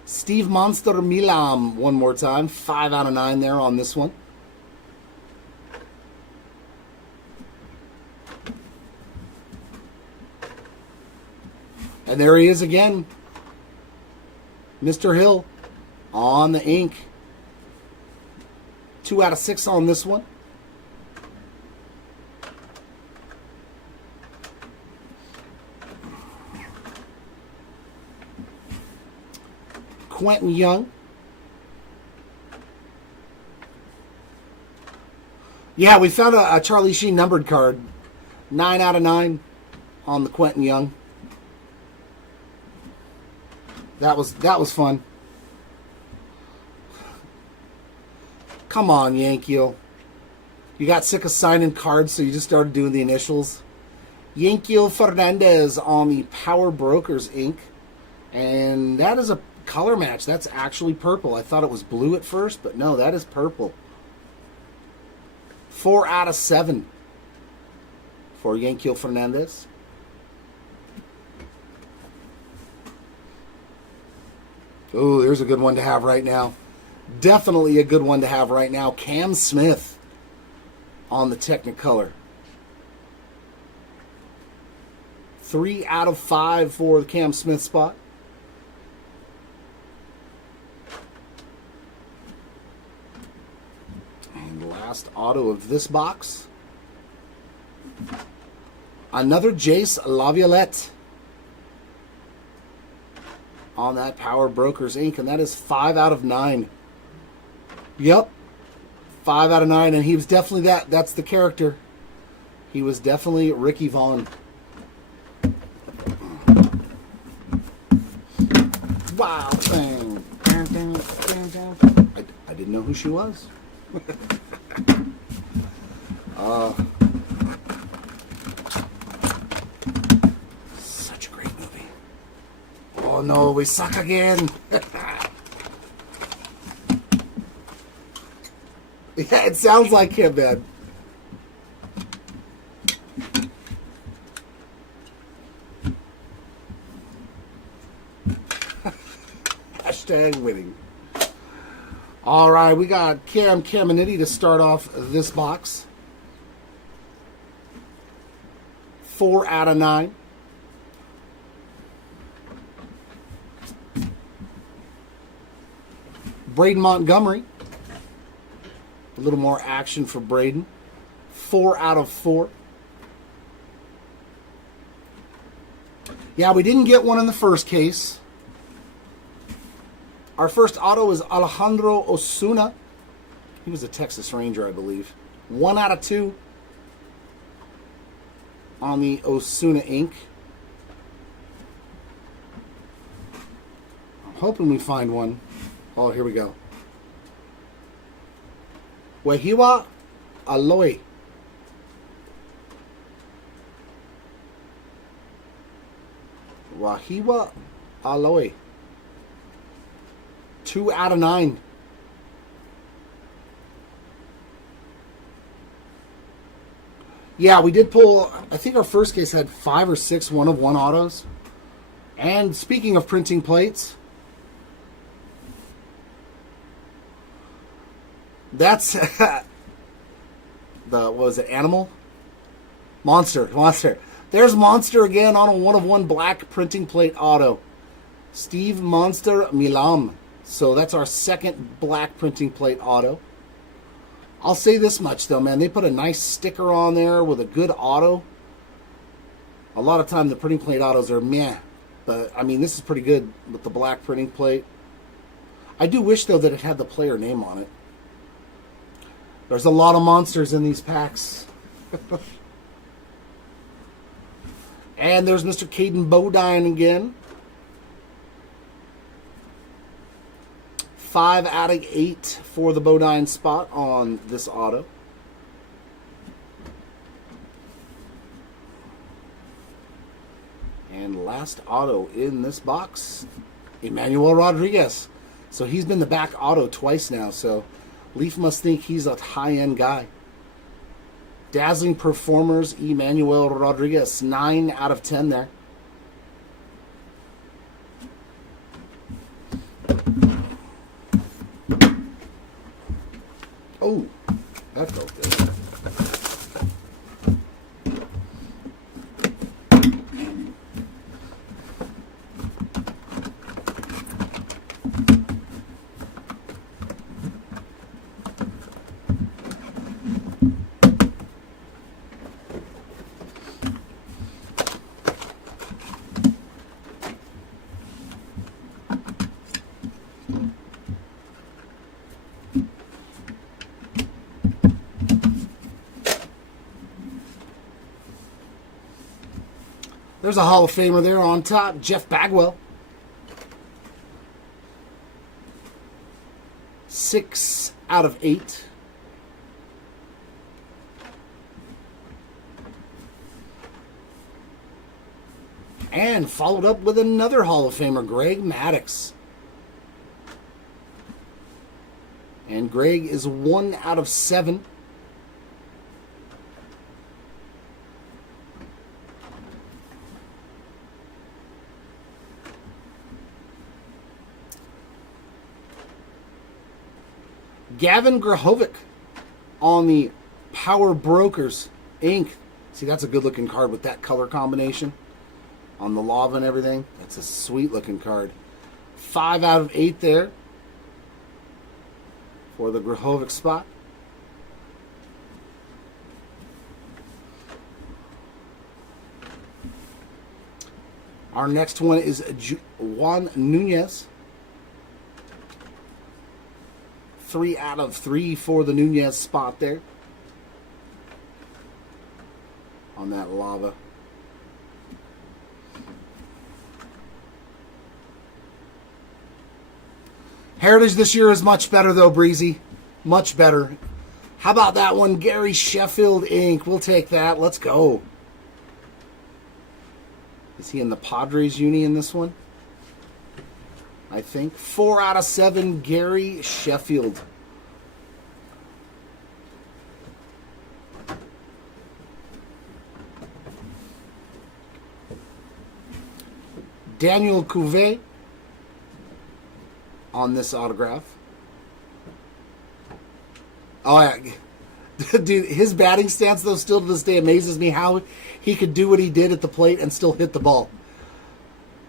Steve Monster Milam one more time. 5 out of 9 there on this one. And there he is again. Mr. Hill on the ink. 2 out of 6 on this one. Quentin Young. Yeah, we found a Charlie Sheen numbered card. 9 out of 9 on the Quentin Young. That was fun. Come on, Yankio. You got sick of signing cards, so you just started doing the initials. Yankio Fernandez on the Power Brokers ink. And that is a color match. That's actually purple. I thought it was blue at first, but no, that is purple. 4 out of 7 for Yankio Fernandez. Oh, there's a good one to have right now. Definitely a good one to have right now. Cam Smith on the Technicolor. 3 out of 5 for the Cam Smith spot. And the last auto of this box. Another Jace Laviolette on that Power Brokers ink, and that is 5 out of 9. Yep, 5 out of 9, and he was definitely that. That's the character. He was definitely Ricky Vaughn. Wow, thing. I didn't know who she was. Such a great movie. Oh no, we suck again. Yeah, it sounds like him, man. Hashtag winning. All right, we got Cam Caminiti to start off this box. 4 out of 9. Braden Montgomery. A little more action for Braden. 4 out of 4. Yeah, we didn't get one in the first case. Our first auto is Alejandro Osuna. He was a Texas Ranger, I believe. 1 out of 2 on the Osuna ink. I'm hoping we find one. Oh, here we go. Wahiwa Aloy. Wahiwa Aloy. 2 out of 9. Yeah, we did pull, I think our first case had 5 or 6 1-of-1 autos. And speaking of printing plates, that's the, what was it, Animal? Monster. There's Monster again on a 1-of-1 black printing plate auto. Steve Monster Milam. So that's our second black printing plate auto. I'll say this much though, man. They put a nice sticker on there with a good auto. A lot of time the printing plate autos are meh. But, I mean, this is pretty good with the black printing plate. I do wish, though, that it had the player name on it. There's a lot of monsters in these packs. And there's Mr. Caden Bodine again. 5 out of 8 for the Bodine spot on this auto. And last auto in this box Emmanuel Rodriguez. So he's been the back auto twice now. So Leaf must think he's a high-end guy. Dazzling Performers, Emmanuel Rodriguez. 9 out of 10 there. Oh, that felt good. There's a Hall of Famer there on top, Jeff Bagwell. 6 out of 8. And followed up with another Hall of Famer, Greg Maddux. And Greg is 1 out of 7. Gavin Grahovic on the Power Brokers Inc. See, that's a good looking card with that color combination on the lava and everything. That's a sweet looking card. 5 out of 8 there for the Grahovic spot. Our next one is Juan Nunez. 3 out of 3 for the Nunez spot there on that lava. Heritage this year is much better though, Breezy. Much better. How about that one? Gary Sheffield Inc. We'll take that. Let's go. Is he in the Padres uni in this one? I think. 4 out of 7, Gary Sheffield. Daniel Cuvée on this autograph. Oh, yeah. Dude, his batting stance, though, still to this day amazes me how he could do what he did at the plate and still hit the ball.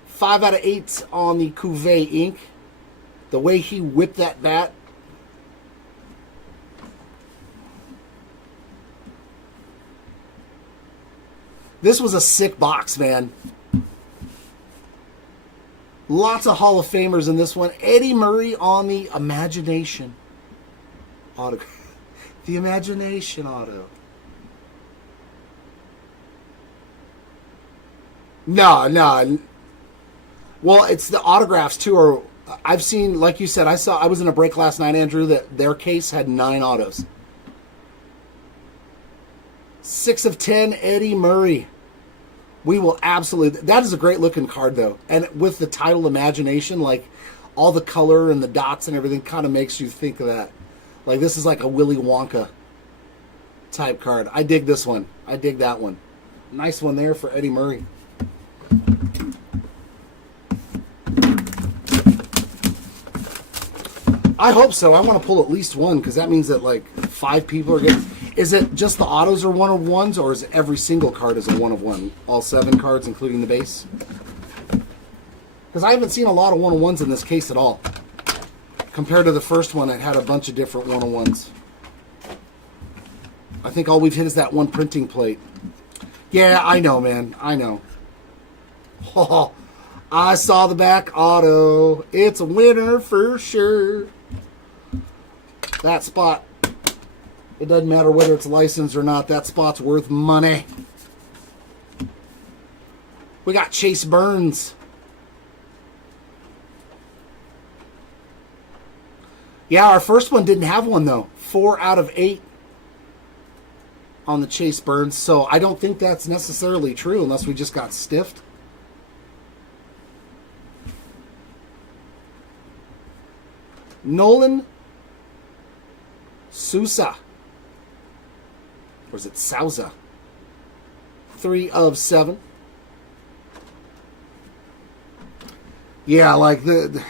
5 out of 8 on the Cuvée Inc. The way he whipped that bat. This was a sick box, man. Lots of Hall of Famers in this one. Eddie Murray on the Imagination auto. The Imagination auto. No. Well, it's the autographs too. Or I've seen, like you said, I was in a break last night, Andrew, that their case had 9 autos. 6 of 10, Eddie Murray. We will absolutely. That is a great looking card, though, and with the title Imagination, like all the color and the dots and everything, kind of makes you think of that. Like this is like a Willy Wonka type card. I dig this one. I dig that one. Nice one there for Eddie Murray. I hope so. I want to pull at least one because that means that like 5 people are getting. Is it just the autos are 1 of 1s, or is it every single card is a 1 of 1? All 7 cards, including the base? Because I haven't seen a lot of 1 of 1s in this case at all. Compared to the first one, it had a bunch of different 1 of 1s. I think all we've hit is that one printing plate. Yeah, I know, man. I know. Oh, I saw the back auto. It's a winner for sure. That spot. It doesn't matter whether it's licensed or not. That spot's worth money. We got Chase Burns. Yeah, our first one didn't have one, though. 4 out of 8 on the Chase Burns. So I don't think that's necessarily true unless we just got stiffed. Nolan Sousa. Or is it Sousa? 3 of 7. Yeah, like the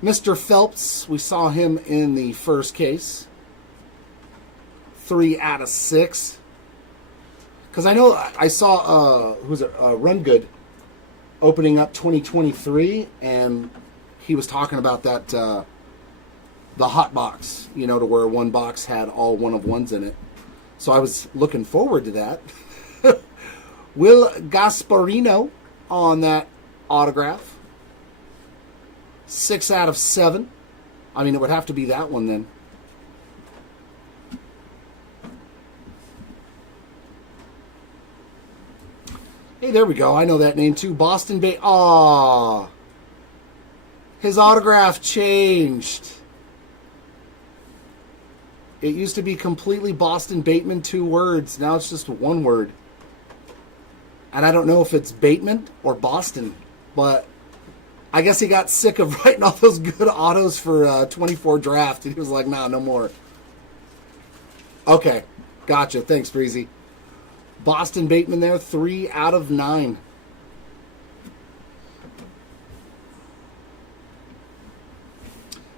Mr. Phelps, we saw him in the first case. 3 out of 6. Because I know I saw, who's it, Run Good opening up 2023, and he was talking about that, the hot box, you know, to where one box had all 1 of 1s in it. So I was looking forward to that. Will Gasparino on that autograph. 6 out of 7. I mean, it would have to be that one then. Hey, there we go. I know that name too. Boston Bay. Aww. His autograph changed. It used to be completely Boston Bateman, 2 words. Now it's just 1 word. And I don't know if it's Bateman or Boston, but I guess he got sick of writing all those good autos for 24 draft, and he was like, nah, no more. Okay, gotcha. Thanks, Breezy. Boston Bateman there, 3 out of 9.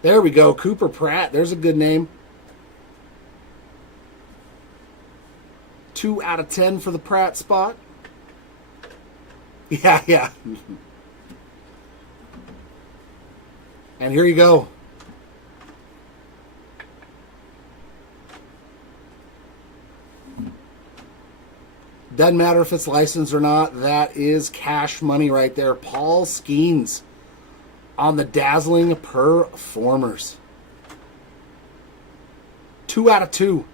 There we go. Cooper Pratt. There's a good name. 2 out of 10 for the Pratt spot. Yeah. And here you go. Doesn't matter if it's licensed or not. That is cash money right there. Paul Skeens on the Dazzling Performers. 2 out of 2.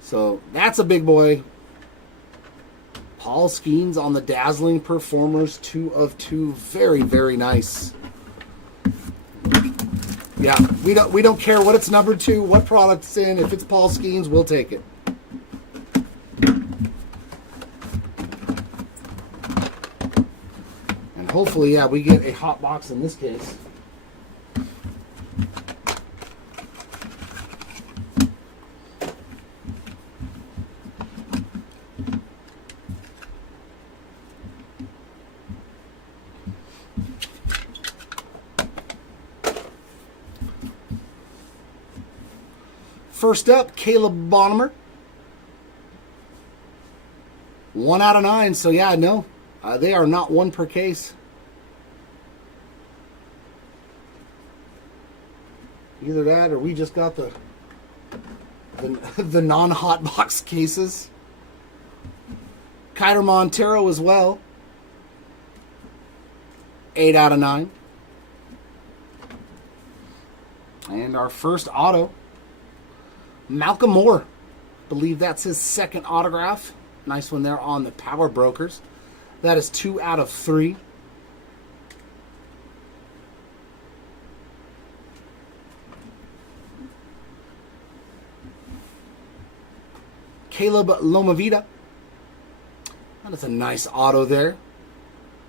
So that's a big boy. Paul Skeens on the Dazzling Performers. 2 of 2. Very, very nice. Yeah, we don't care what it's numbered to, what product it's in. If it's Paul Skeens, we'll take it. And hopefully, yeah, we get a hot box in this case. First up, Caleb Bonnemer. 1 out of 9. So, yeah, no. They are not 1 per case. Either that or we just got the non-hot box cases. Kyler Montero as well. 8 out of 9. And our first auto, Malcolm Moore. Believe that's his second autograph. Nice one there on the Power Brokers. That is 2 out of 3. Caleb Lomavita. That is a nice auto there.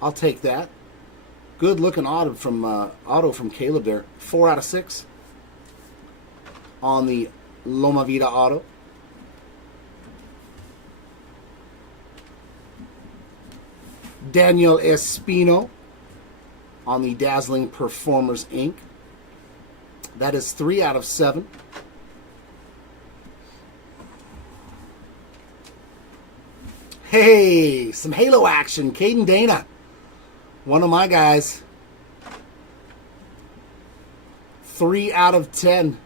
I'll take that. Good looking auto from Caleb there. 4 out of 6 on the Lomavita auto. Daniel Espino on the Dazzling Performers Inc. That is 3 out of 7. Hey, some Halo action. Caden Dana. One of my guys. 3 out of 10.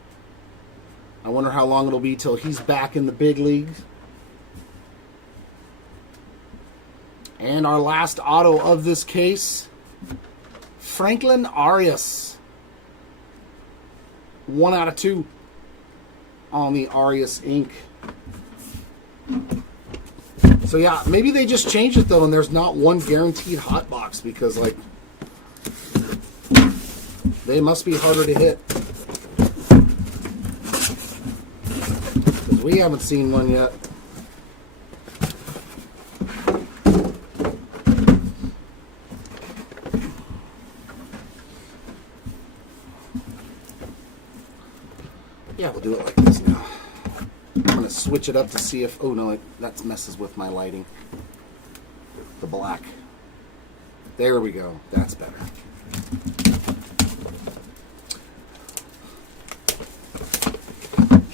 I wonder how long it'll be till he's back in the big leagues. And our last auto of this case, Franklin Arias. 1 out of 2 on the Arias Inc. So yeah, maybe they just changed it though, and there's not 1 guaranteed hot box because like they must be harder to hit. Because we haven't seen one yet. Yeah, we'll do it like this now. I'm going to switch it up to see if... Oh, no, that messes with my lighting. The black. There we go. That's better.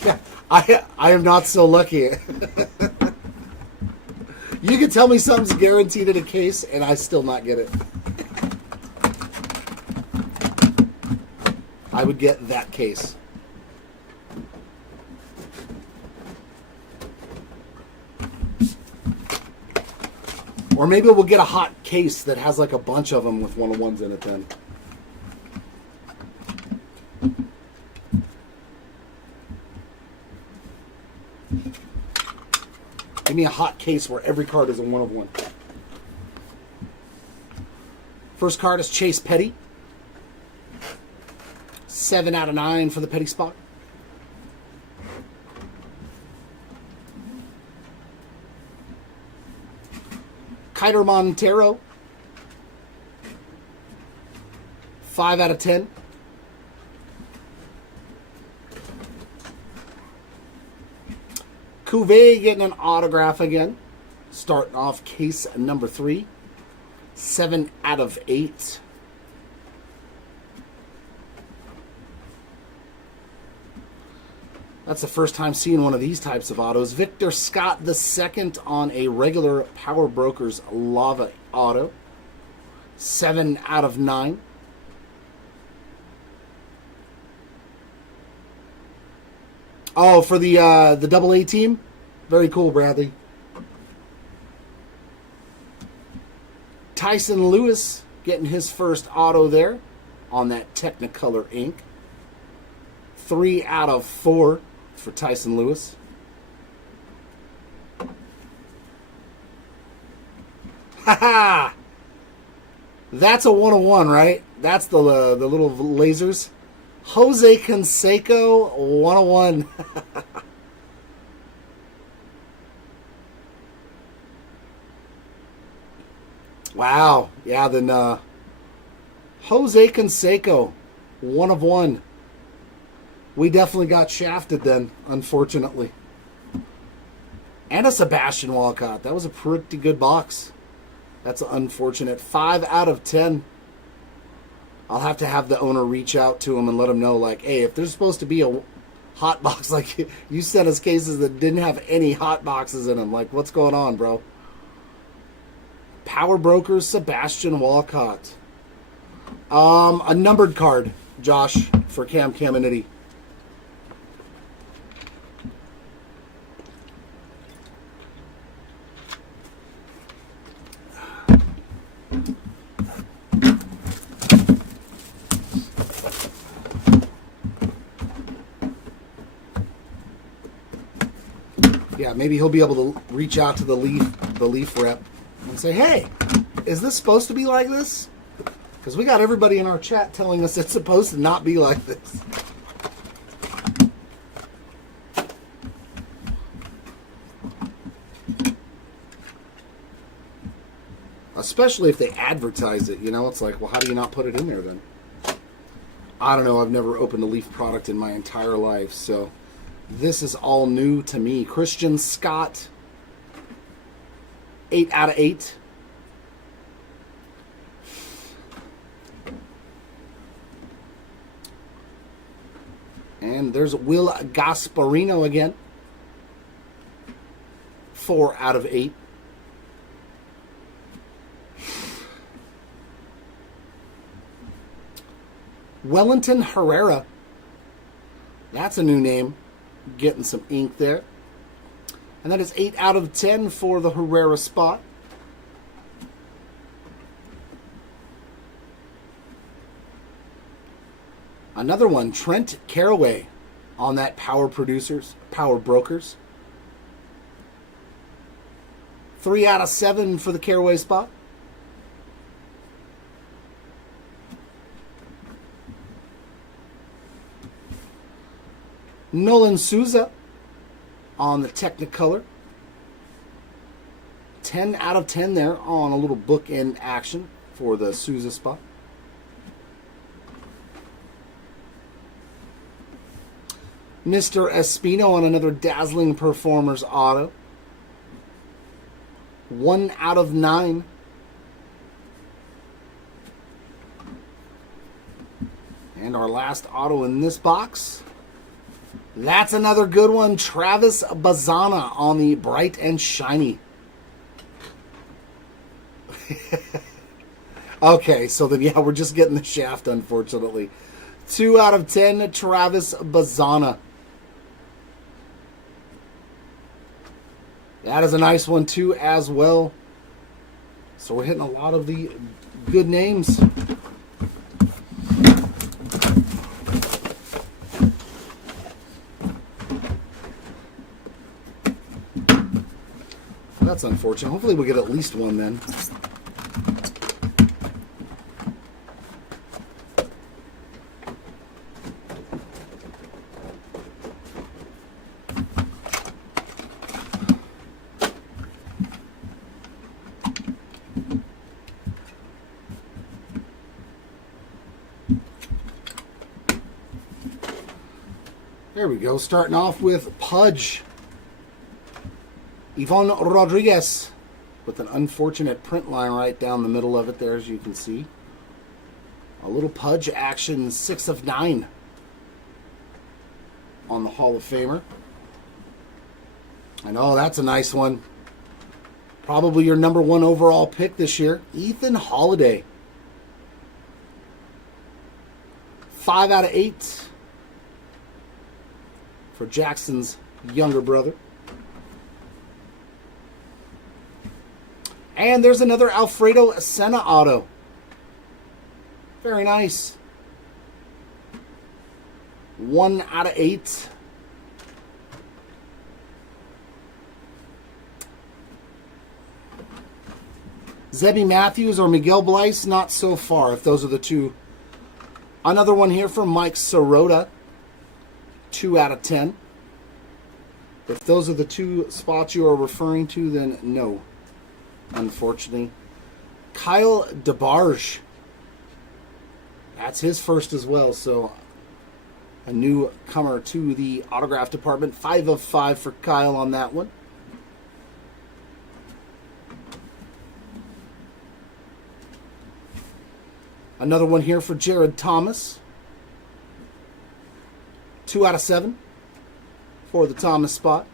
Yeah, I am not so lucky. You can tell me something's guaranteed in a case, and I still not get it. I would get that case. Or maybe we'll get a hot case that has like a bunch of them with 101s in it then. Give me a hot case where every card is a 101. First card is Chase Petty. 7 out of 9 for the Petty spot. Kiter Montero. 5 out of 10. Cuvée getting an autograph again. Starting off case number 3. 7 out of 8. That's the first time seeing one of these types of autos. Victor Scott II on a regular Power Brokers Lava auto. 7 out of 9. Oh, for the AA team? Very cool, Bradley. Tyson Lewis getting his first auto there on that Technicolor ink. 3 out of 4 for Tyson Lewis. Ha! That's a 101, right? That's the little lasers. Jose Canseco 101. Wow. Yeah, then Jose Canseco 1 of 1. We definitely got shafted then, unfortunately. And a Sebastian Walcott. That was a pretty good box. That's unfortunate. 5 out of 10. I'll have to have the owner reach out to him and let him know, like, hey, if there's supposed to be a hot box, like, you sent us cases that didn't have any hot boxes in them. Like, what's going on, bro? Power Brokers, Sebastian Walcott. A numbered card, Josh, for Cam Caminiti. Yeah, maybe he'll be able to reach out to the Leaf rep and say, hey, is this supposed to be like this? Because we got everybody in our chat telling us it's supposed to not be like this. Especially if they advertise it, you know? It's like, well, how do you not put it in there then? I don't know. I've never opened a Leaf product in my entire life, so this is all new to me. Christian Scott, 8 out of 8. And there's Will Gasparino again. 4 out of 8. Wellington Herrera. That's a new name. Getting some ink there. And that is 8 out of 10 for the Herrera spot. Another one, Trent Caraway on that Power Brokers. 3 out of 7 for the Caraway spot. Nolan Souza on the Technicolor. 10 out of 10 there on a little bookend action for the Souza spot. Mr. Espino on another Dazzling Performers auto. 1 out of 9. And our last auto in this box. That's another good one. Travis Bazana on the Bright and Shiny. Okay, so then, yeah, we're just getting the shaft, unfortunately. 2 out of 10, Travis Bazana. That is a nice one, too, as well. So we're hitting a lot of the good names. That's unfortunate. Hopefully we'll get at least one then. There we go. Starting off with Pudge. Yvonne Rodriguez with an unfortunate print line right down the middle of it there, as you can see. A little Pudge action, 6 of 9 on the Hall of Famer. And oh, that's a nice one. Probably your number 1 overall pick this year, Ethan Holiday. 5 out of 8 for Jackson's younger brother. And there's another Alfredo Senna auto. Very nice. 1 out of 8. Zebby Matthews or Miguel Bleis, not so far, if those are the two. Another one here from Mike Sirota. 2 out of 10. If those are the two spots you are referring to, then no. Unfortunately. Kyle DeBarge. That's his first as well, so a newcomer to the autograph department. 5 of 5 for Kyle on that one. Another one here for Jared Thomas. 2 out of 7 for the Thomas spot.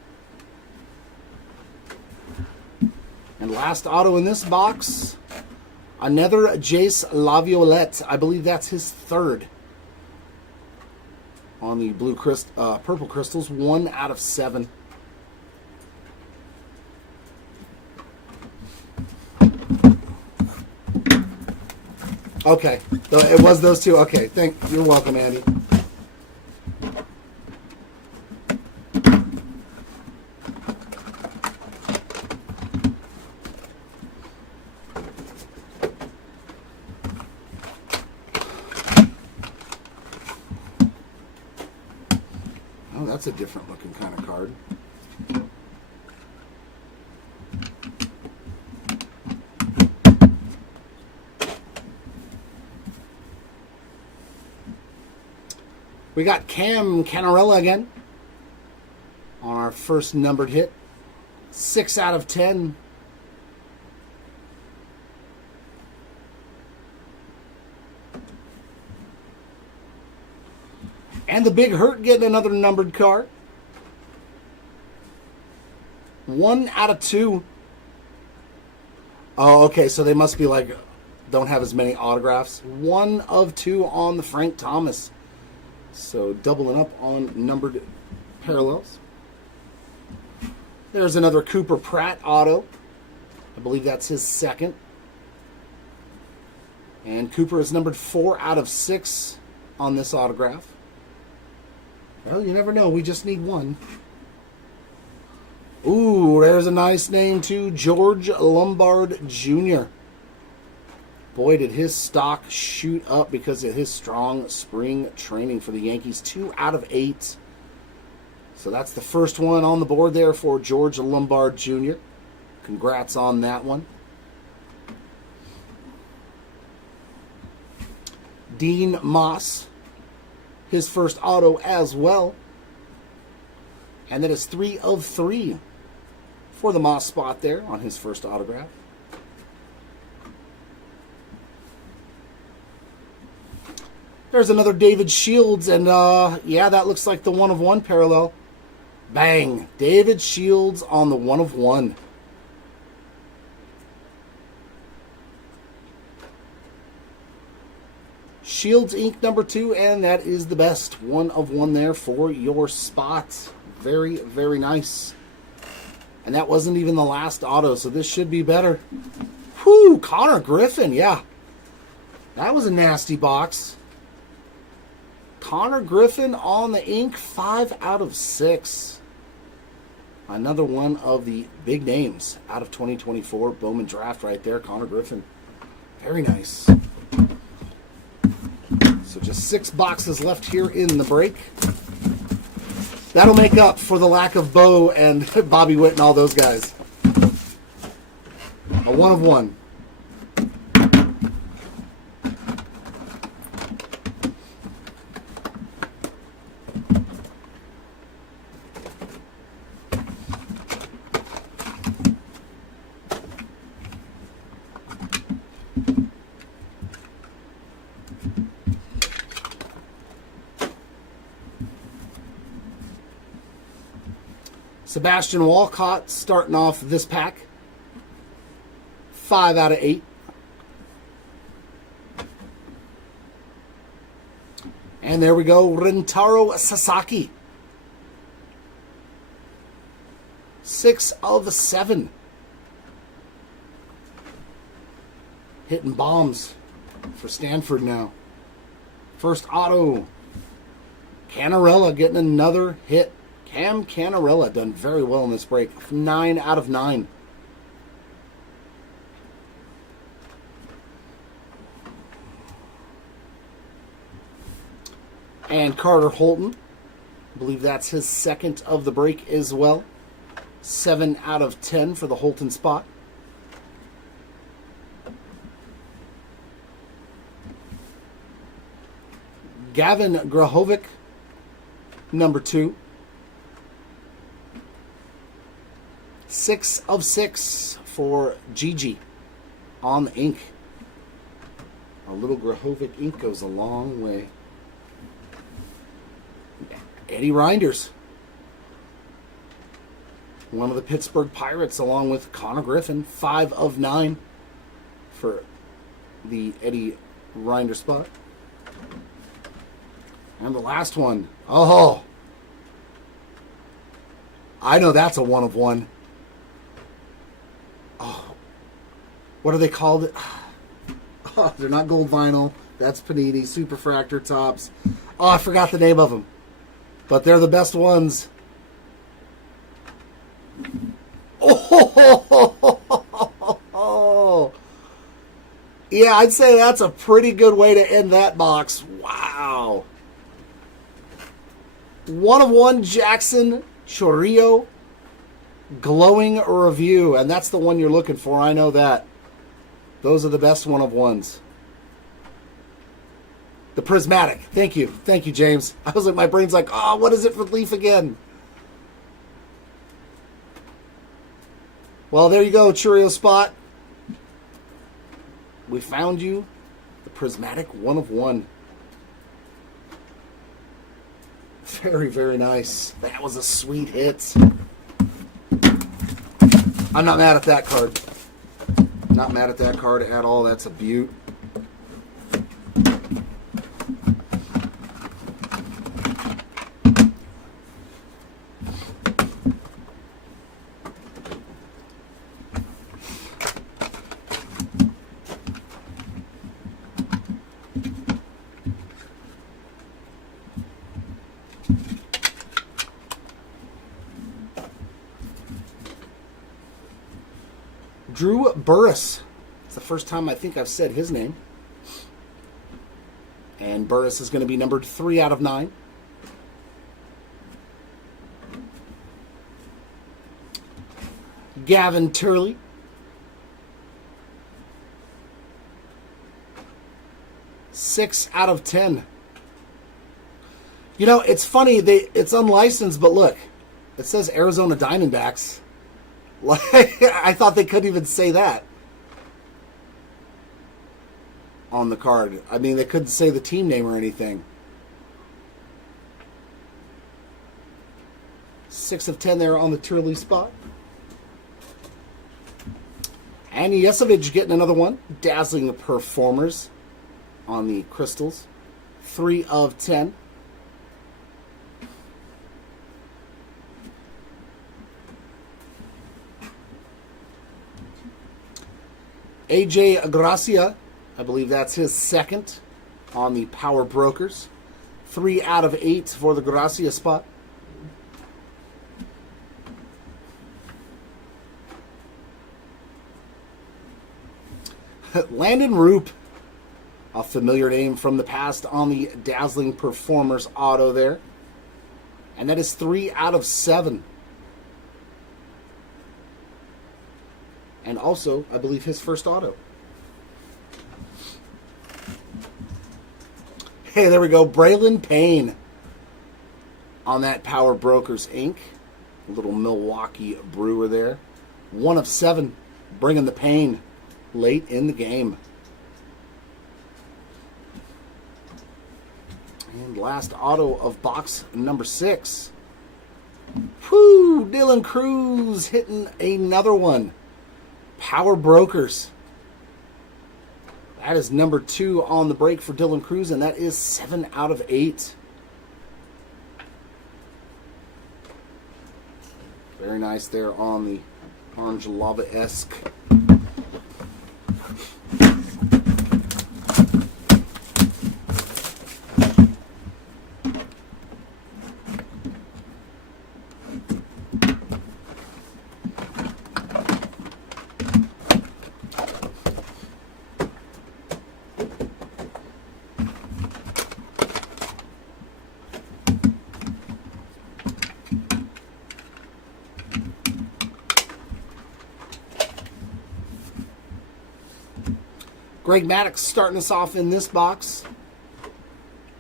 And last auto in this box, another Jace Laviolette. I believe that's his third on the purple crystals. 1 out of 7. Okay, so it was those two. Okay, you're welcome, Andy. Oh, that's a different looking kind of card. We got Cam Canarella again on our first numbered hit. 6 out of 10. And the Big Hurt getting another numbered card. 1 out of 2. Oh, okay, so they must be like, don't have as many autographs. 1 of 2 on the Frank Thomas. So doubling up on numbered parallels. There's another Cooper Pratt auto. I believe that's his second. And Cooper is numbered 4 out of 6 on this autograph. Well, you never know. We just need one. Ooh, there's a nice name too. George Lombard Jr. Boy, did his stock shoot up because of his strong spring training for the Yankees. 2 out of 8. So that's the first one on the board there for George Lombard Jr. Congrats on that one. Dean Moss. His first auto as well. And that is 3 of 3 for the Moss spot there on his first autograph. There's another David Shields, and yeah, that looks like the 1 of 1 parallel. Bang! David Shields on the 1 of 1. Shields ink number 2, and that is the best 1 of 1 there for your spot. Very, very nice. And that wasn't even the last auto, so this should be better. Whew, Connor Griffin, yeah. That was a nasty box. Connor Griffin on the ink, 5 out of 6. Another one of the big names out of 2024 Bowman draft right there, Connor Griffin. Very nice. So just 6 boxes left here in the break. That'll make up for the lack of Bo and Bobby Witt and all those guys. A 1 of 1. Sebastian Walcott starting off this pack. 5 out of 8. And there we go, Rentaro Sasaki. 6 of 7. Hitting bombs for Stanford now. First auto. Canarella getting another hit. Cam Canarella done very well in this break. 9 out of 9. And Carter Holton. I believe that's his second of the break as well. 7 out of 10 for the Holton spot. Gavin Grahovic, number 2. 6 of 6 for Gigi on the ink. A little Grahovic ink goes a long way. Eddie Reinders, one of the Pittsburgh Pirates, along with Connor Griffin. 5 of 9 for the Eddie Reinders spot. And the last one. Oh, I know that's a 1 of 1. Oh, what are they called? Oh, they're not gold vinyl. That's Panini. Superfractor tops. Oh, I forgot the name of them. But they're the best ones. Oh, yeah, I'd say that's a pretty good way to end that box. Wow. 1 of 1 Jackson Chorrillo. Glowing review, and that's the one you're looking for. I know that. Those are the best 1 of 1s. The prismatic. Thank you, James. I was like, my brain's like, oh, what is it for Leaf again? Well, there you go, Churio spot. We found you. The prismatic 1 of 1. Very, very nice. That was a sweet hit. I'm not mad at that card. Not mad at that card at all. That's a beaut. Drew Burris. It's the first time I think I've said his name. And Burris is going to be numbered 3 out of 9. Gavin Turley. Six out of 10. You know, it's funny. It's unlicensed, but look. It says Arizona Diamondbacks. Like, I thought they couldn't even say that on the card. I mean, they couldn't say the team name or anything. 6 of 10 there on the Turley spot. And Yesovich getting another one. Dazzling Performers on the crystals. 3 of 10. AJ Gracia, I believe that's his second on the Power Brokers. 3 out of 8 for the Gracia spot. Landon Roop, a familiar name from the past on the Dazzling Performers auto there. And that is 3 out of 7. And also, I believe, his first auto. Hey, there we go. Braylon Payne on that Power Brokers Inc. A little Milwaukee Brewer there. 1 of 7, bringing the pain late in the game. And last auto of box number 6. Whoo! Dylan Cruz hitting another one. Power Brokers. That is number 2 on the break for Dylan Cruz, and that is 7 out of 8. Very nice there on the orange lava-esque. Greg Maddux starting us off in this box.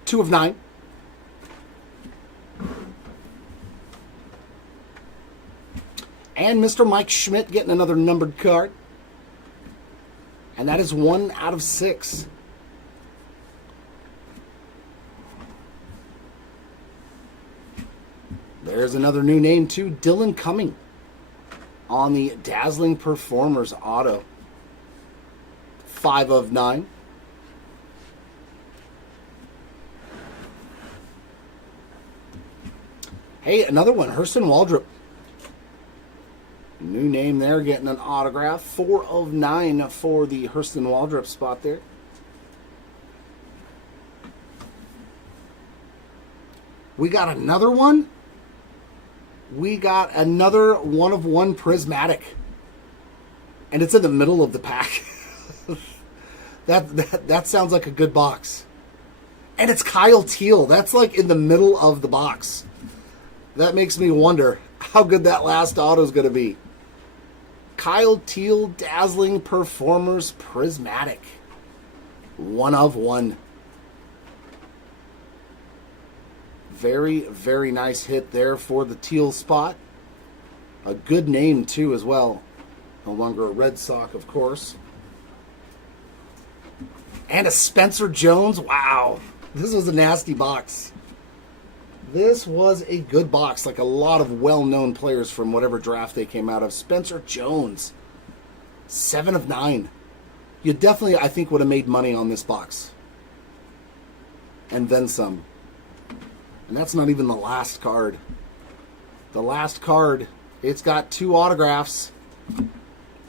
2 of 9. And Mr. Mike Schmidt getting another numbered card. And that is 1 out of 6. There's another new name too, Dylan Cumming on the Dazzling Performers auto. 5 of 9. Hey, another one, Hurston Waldrop. New name there, getting an autograph. 4 of 9 for the Hurston Waldrop spot there. We got another one. We got another 1 of 1 prismatic. And it's in the middle of the pack. That sounds like a good box. And it's Kyle Teal. That's like in the middle of the box. That makes me wonder how good that last auto is going to be. Kyle Teal, Dazzling Performers Prismatic. 1 of 1. Very, very nice hit there for the Teal spot. A good name too as well. No longer a Red Sox, of course. And a Spencer Jones. Wow. This was a nasty box. This was a good box. Like a lot of well-known players from whatever draft they came out of. Spencer Jones. 7 of 9. You definitely, I think, would have made money on this box. And then some. And that's not even the last card. The last card, it's got 2 autographs.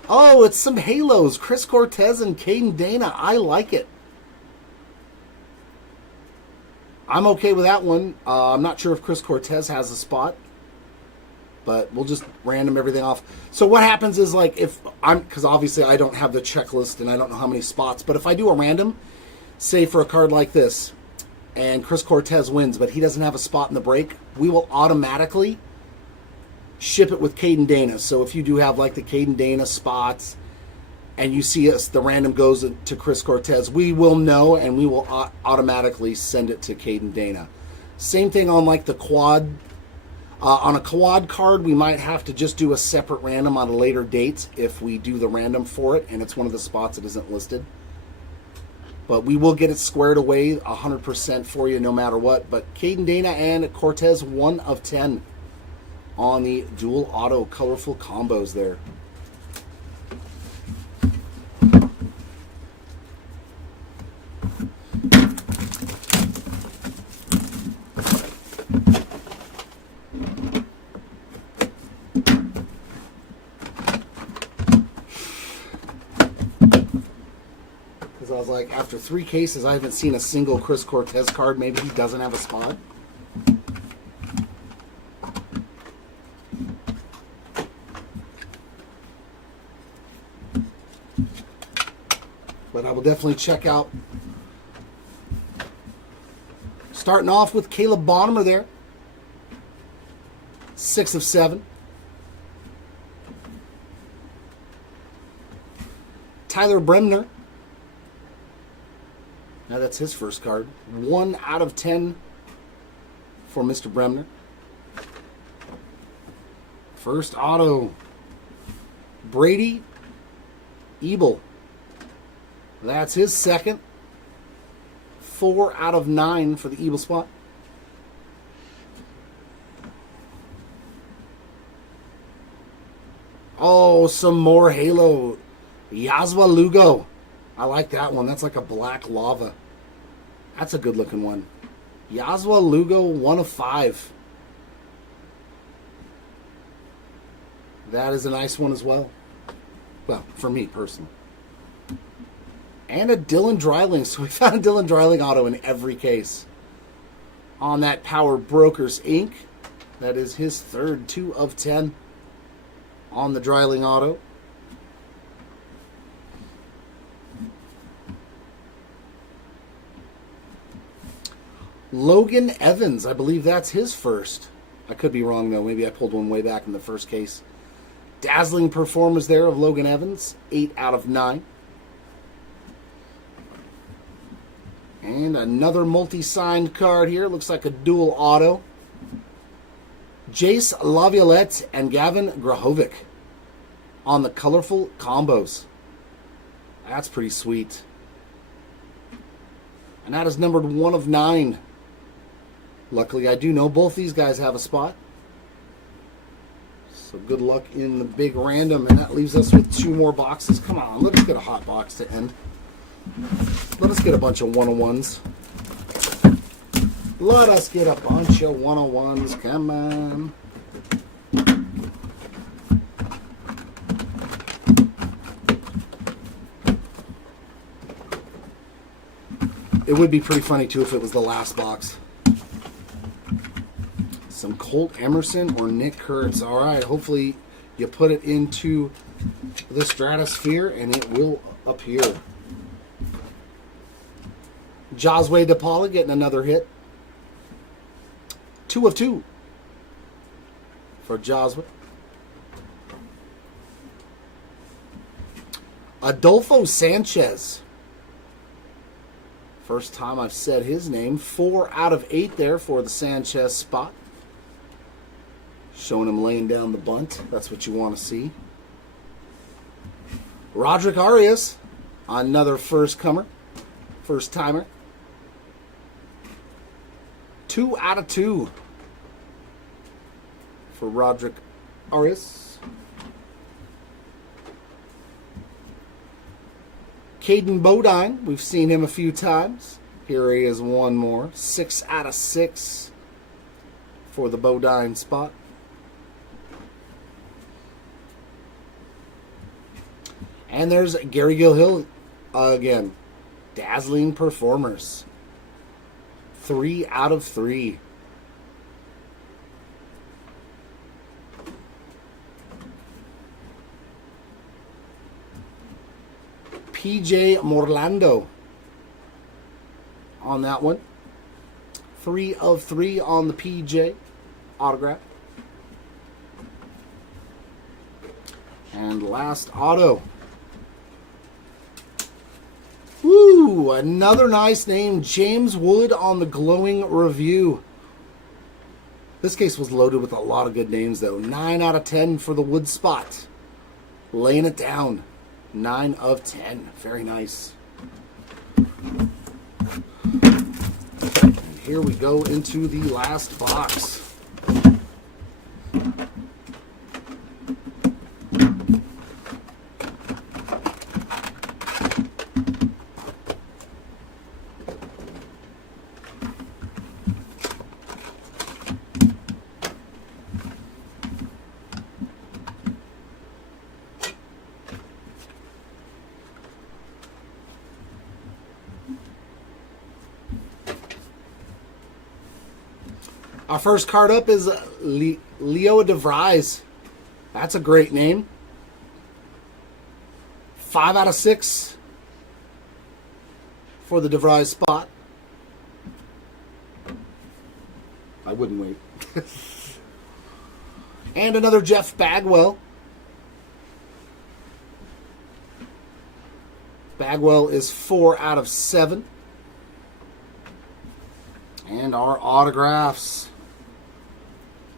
Oh, it's some Halos. Chris Cortez and Caden Dana. I like it. I'm okay with that one. I'm not sure if Chris Cortez has a spot. But we'll just random everything off. So what happens is, like, if I'm... Because obviously I don't have the checklist and I don't know how many spots. But if I do a random, say for a card like this, and Chris Cortez wins, but he doesn't have a spot in the break, we will automatically ship it with Caden Dana. So if you do have like the Caden Dana spots and you see us, the random goes to Chris Cortez, we will know and we will automatically send it to Caden Dana. Same thing on like the quad. On a quad card, we might have to just do a separate random on a later date if we do the random for it, and it's one of the spots that isn't listed. But we will get it squared away 100% for you no matter what. But Caden Dana and Cortez, 1 of 10 on the dual auto colorful combos there. Because I was like, after 3 cases, I haven't seen a single Chris Cortez card. Maybe he doesn't have a spot. But I will definitely check out. Starting off with Caleb Bonham there. 6 of 7. Tyler Bremner. Now that's his first card. 1 out of 10 for Mr. Bremner. First auto. Brady Ebel. That's his second. 4 out of 9 for the Ebel spot. Oh, some more Halo. Yazwa Lugo. I like that one. That's like a black lava. That's a good looking one. Yazwa Lugo, 1 of 5. That is a nice one as well. Well, for me personally. And a Dylan Dreiling. So we found a Dylan Dreiling auto in every case. On that Power Brokers Inc. That is his third, 2 of 10 on the Dreiling auto. Logan Evans. I believe that's his first. I could be wrong though. Maybe I pulled one way back in the first case. Dazzling performance there of Logan Evans. 8 out of 9. And another multi-signed card here. Looks like a dual auto. Jace Laviolette and Gavin Grahovic on the colorful combos. That's pretty sweet. And that is numbered 1 of 9. Luckily, I do know both these guys have a spot. So good luck in the big random. And that leaves us with 2 more boxes. Come on, let us get a hot box to end. Let us get a bunch of 101s. Let us get a bunch of 101s. Come on. It would be pretty funny, too, if it was the last box. Some Colt Emerson or Nick Kurtz. All right, hopefully you put it into the stratosphere and it will appear. Josue DePaula getting another hit. 2 of 2 for Josue. Adolfo Sanchez. First time I've said his name. 4 out of 8 there for the Sanchez spot. Showing him laying down the bunt. That's what you want to see. Roderick Arias. Another first comer. First timer. 2 out of 2 for Roderick Arias. Caden Bodine, we've seen him a few times. Here he is one more. 6 out of 6 for the Bodine spot. And there's Gary Gilhill again. Dazzling performers. 3 out of 3. PJ Morlando on that one. 3 of 3 on the PJ autograph. And last auto. Woo! Another nice name. James Wood on the glowing review. This case was loaded with a lot of good names, though. 9 out of 10 for the wood spot. Laying it down. 9 of 10. Very nice. And here we go into the last box. Our first card up is Leo DeVries. That's a great name. 5 out of 6 for the DeVries spot. I wouldn't wait. And another Jeff Bagwell. Bagwell is 4 out of 7. And our autographs.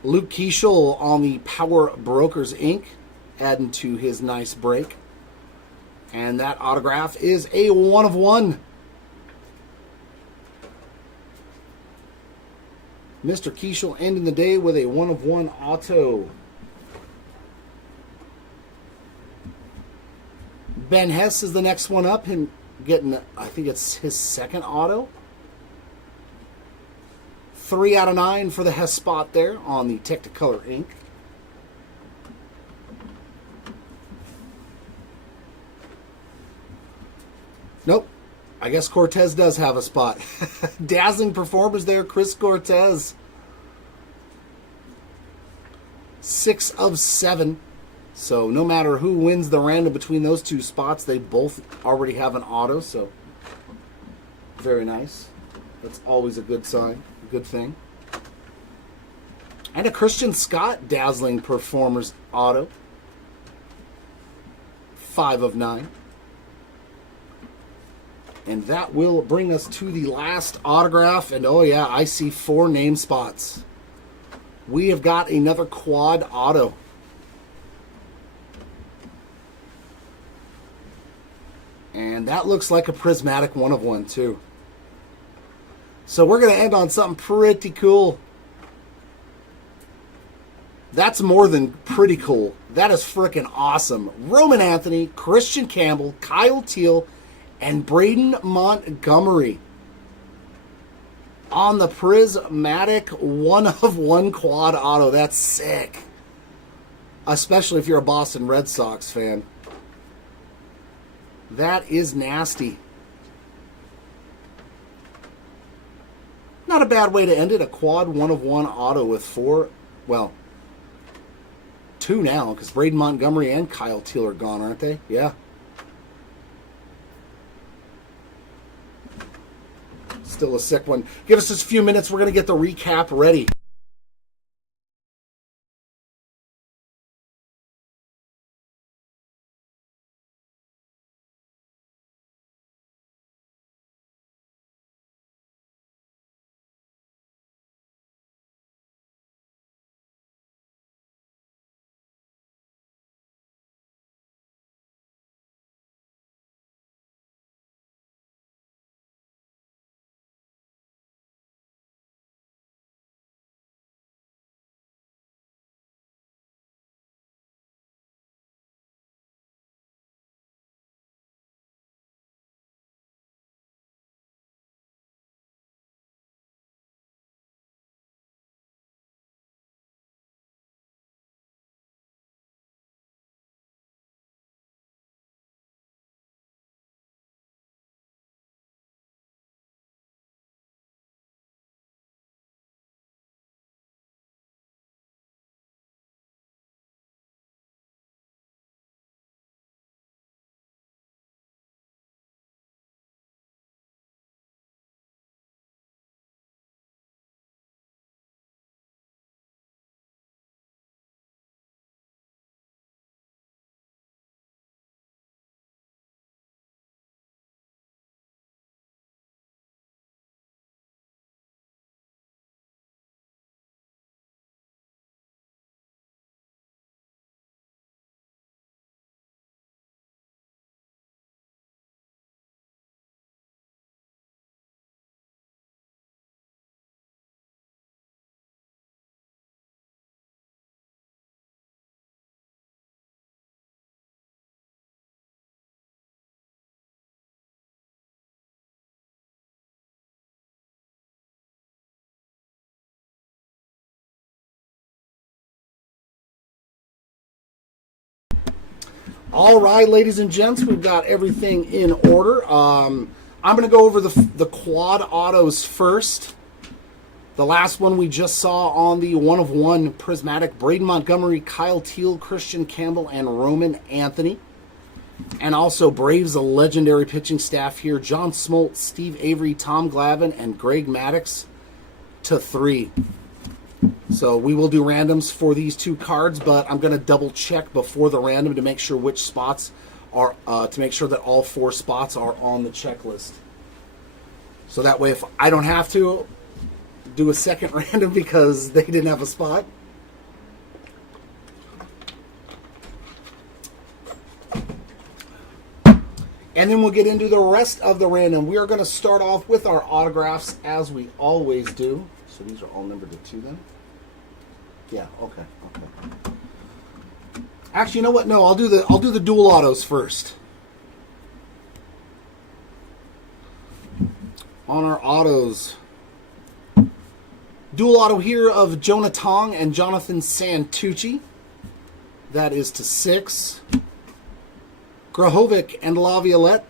Luke Keeschel on the Power Brokers Inc., adding to his nice break. And that autograph is a 1 of 1. Mr. Keeschel ending the day with a 1 of 1 auto. Ben Hess is the next one up, him getting, I think it's his second auto. 3 out of 9 for the Hess spot there on the Technicolor Inc. Nope. I guess Cortez does have a spot. Dazzling performers there, Chris Cortez. 6 of 7. So no matter who wins the random between those two spots, they both already have an auto. So very nice. That's always a good sign. Good thing. And a Christian Scott Dazzling Performers auto. 5 of 9. And that will bring us to the last autograph. And oh yeah, I see 4 name spots. We have got another quad auto. And that looks like a prismatic 1 of 1 too. So we're going to end on something pretty cool. That's more than pretty cool. That is freaking awesome. Roman Anthony, Christian Campbell, Kyle Teal, and Braden Montgomery on the prismatic 1 of 1 quad auto. That's sick. Especially if you're a Boston Red Sox fan. That is nasty. Not a bad way to end it. A quad 1 of 1 auto with 4, well, 2 now, because Braden Montgomery and Kyle Teal are gone, aren't they? Yeah. Still a sick one. Give us just a few minutes. We're going to get the recap ready. All right, ladies and gents, we've got everything in order. I'm going to go over the quad autos first. The last one we just saw on the 1-of-1 prismatic, Braden Montgomery, Kyle Teal, Christian Campbell, and Roman Anthony. And also Braves, a legendary pitching staff here. John Smoltz, Steve Avery, Tom Glavine, and Greg Maddux to 3. So we will do randoms for these 2 cards, but I'm going to double check before the random to make sure which spots are, to make sure that all 4 spots are on the checklist. So that way if I don't have to do a second random because they didn't have a spot. And then we'll get into the rest of the random. We are going to start off with our autographs as we always do. So these are all numbered to 2 then? Yeah, okay. Actually, you know what? No, I'll do the dual autos first. On our autos, dual auto here of Jonah Tong and Jonathan Santucci. That is to 6. Grahovic and Laviolette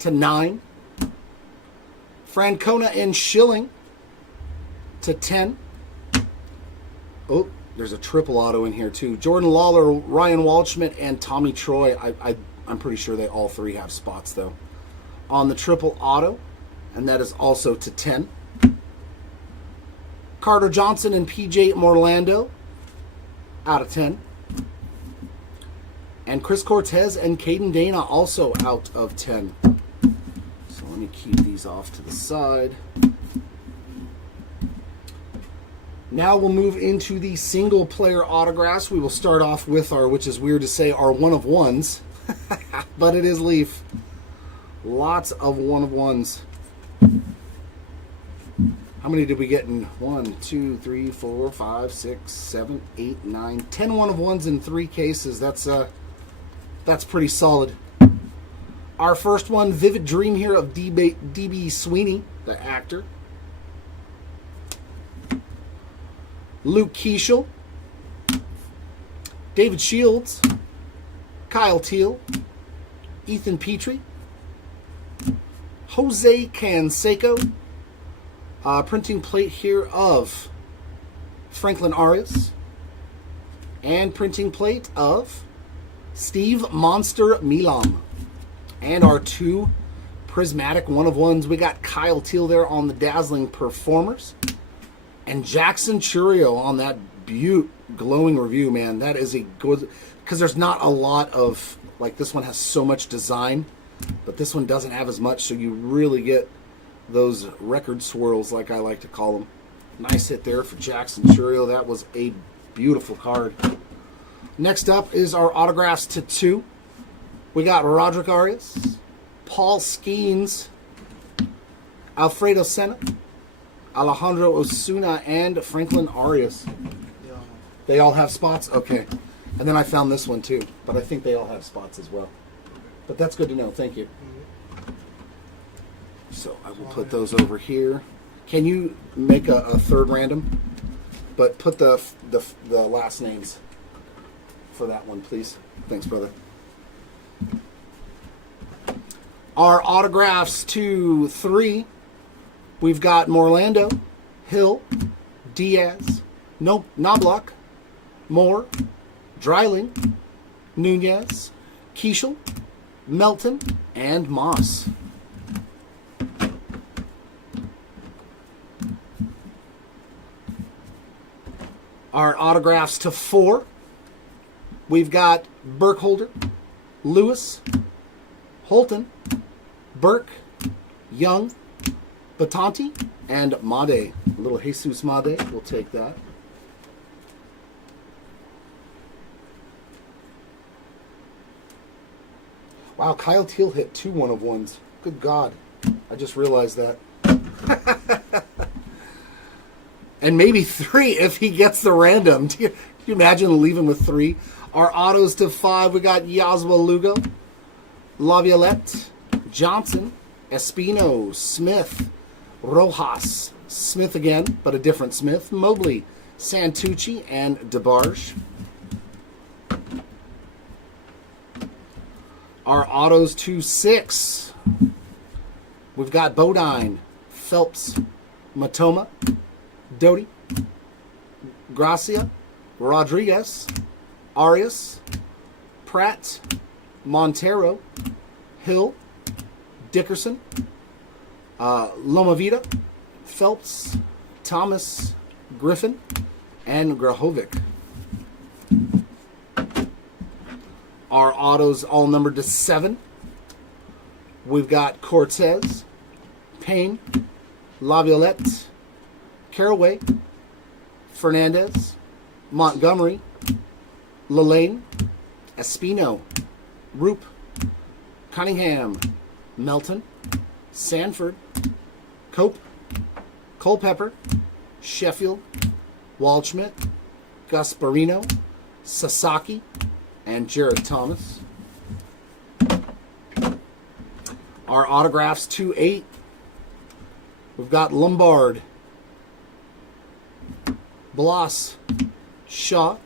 to 9. Francona and Schilling to 10. Oh, there's a triple auto in here too. Jordan Lawler, Ryan Waldschmidt, and Tommy Troy. I'm pretty sure they all 3 have spots though. On the triple auto, and that is also to 10. Carter Johnson and PJ Morlando out of 10. And Chris Cortez and Caden Dana also out of 10. So let me keep these off to the side. Now we'll move into the single player autographs. We will start off with our, which is weird to say, our 1-of-1s. But it is Leaf. Lots of 1-of-1s. How many did we get in 1, 2, 3, 4, 5, 6, 7, 8, 9, 10 1-of-1s in 3 cases? That's pretty solid. Our first one, Vivid Dream here of D.B. Sweeney, the actor. Luke Keeschel. David Shields. Kyle Teal. Ethan Petrie. Jose Canseco. Printing plate here of Franklin Arias. And printing plate of Steve Monster Milam. And our 2 prismatic 1-of-1s. We got Kyle Teal there on the Dazzling Performers. And Jackson Churio on that glowing review, man. That is a good... Because there's not a lot of... Like, this one has so much design. But this one doesn't have as much, so you really get those record swirls, like I like to call them. Nice hit there for Jackson Churio. That was a beautiful card. Next up is our autographs to 2. We got Roderick Arias, Paul Skeens, Alfredo Senna, Alejandro Osuna, and Franklin Arias. They all have spots? Okay. And then I found this one too, but I think they all have spots as well. But that's good to know. Thank you. So I will put those over here. Can you make a third random? But put the last names for that one, please. Thanks, brother. Our autographs to 3. We've got Morlando, Hill, Diaz, Knobloch, Moore, Dreiling, Nunez, Keeschel, Melton, and Moss. Our autographs to 4. We've got Burkholder, Lewis, Holton, Burke, Young, Batanti, and Made. A little Jesus Made. We'll take that. Wow, Kyle Teal hit 2 1-of-1s. Good God. I just realized that. And maybe 3 if he gets the random. Can you imagine leaving with 3? Our autos to 5, we got Yaswa Lugo, Laviolette, Johnson, Espino, Smith, Rojas, Smith again, but a different Smith, Mobley, Santucci, and DeBarge. Our autos to 6. We've got Bodine, Phelps, Matoma, Doty, Gracia, Rodriguez, Arias, Pratt, Montero, Hill, Dickerson, Lomavita, Phelps, Thomas, Griffin, and Grahovic. Our autos all numbered to 7. We've got Cortez, Payne, Laviolette, Caraway, Fernandez, Montgomery, Lelane, Espino, Roop, Cunningham, Melton, Sanford, Cope, Culpepper, Sheffield, Waldschmidt, Gasparino, Sasaki, and Jared Thomas. Our autographs to 8. We've got Lombard, Bloss, Shaw,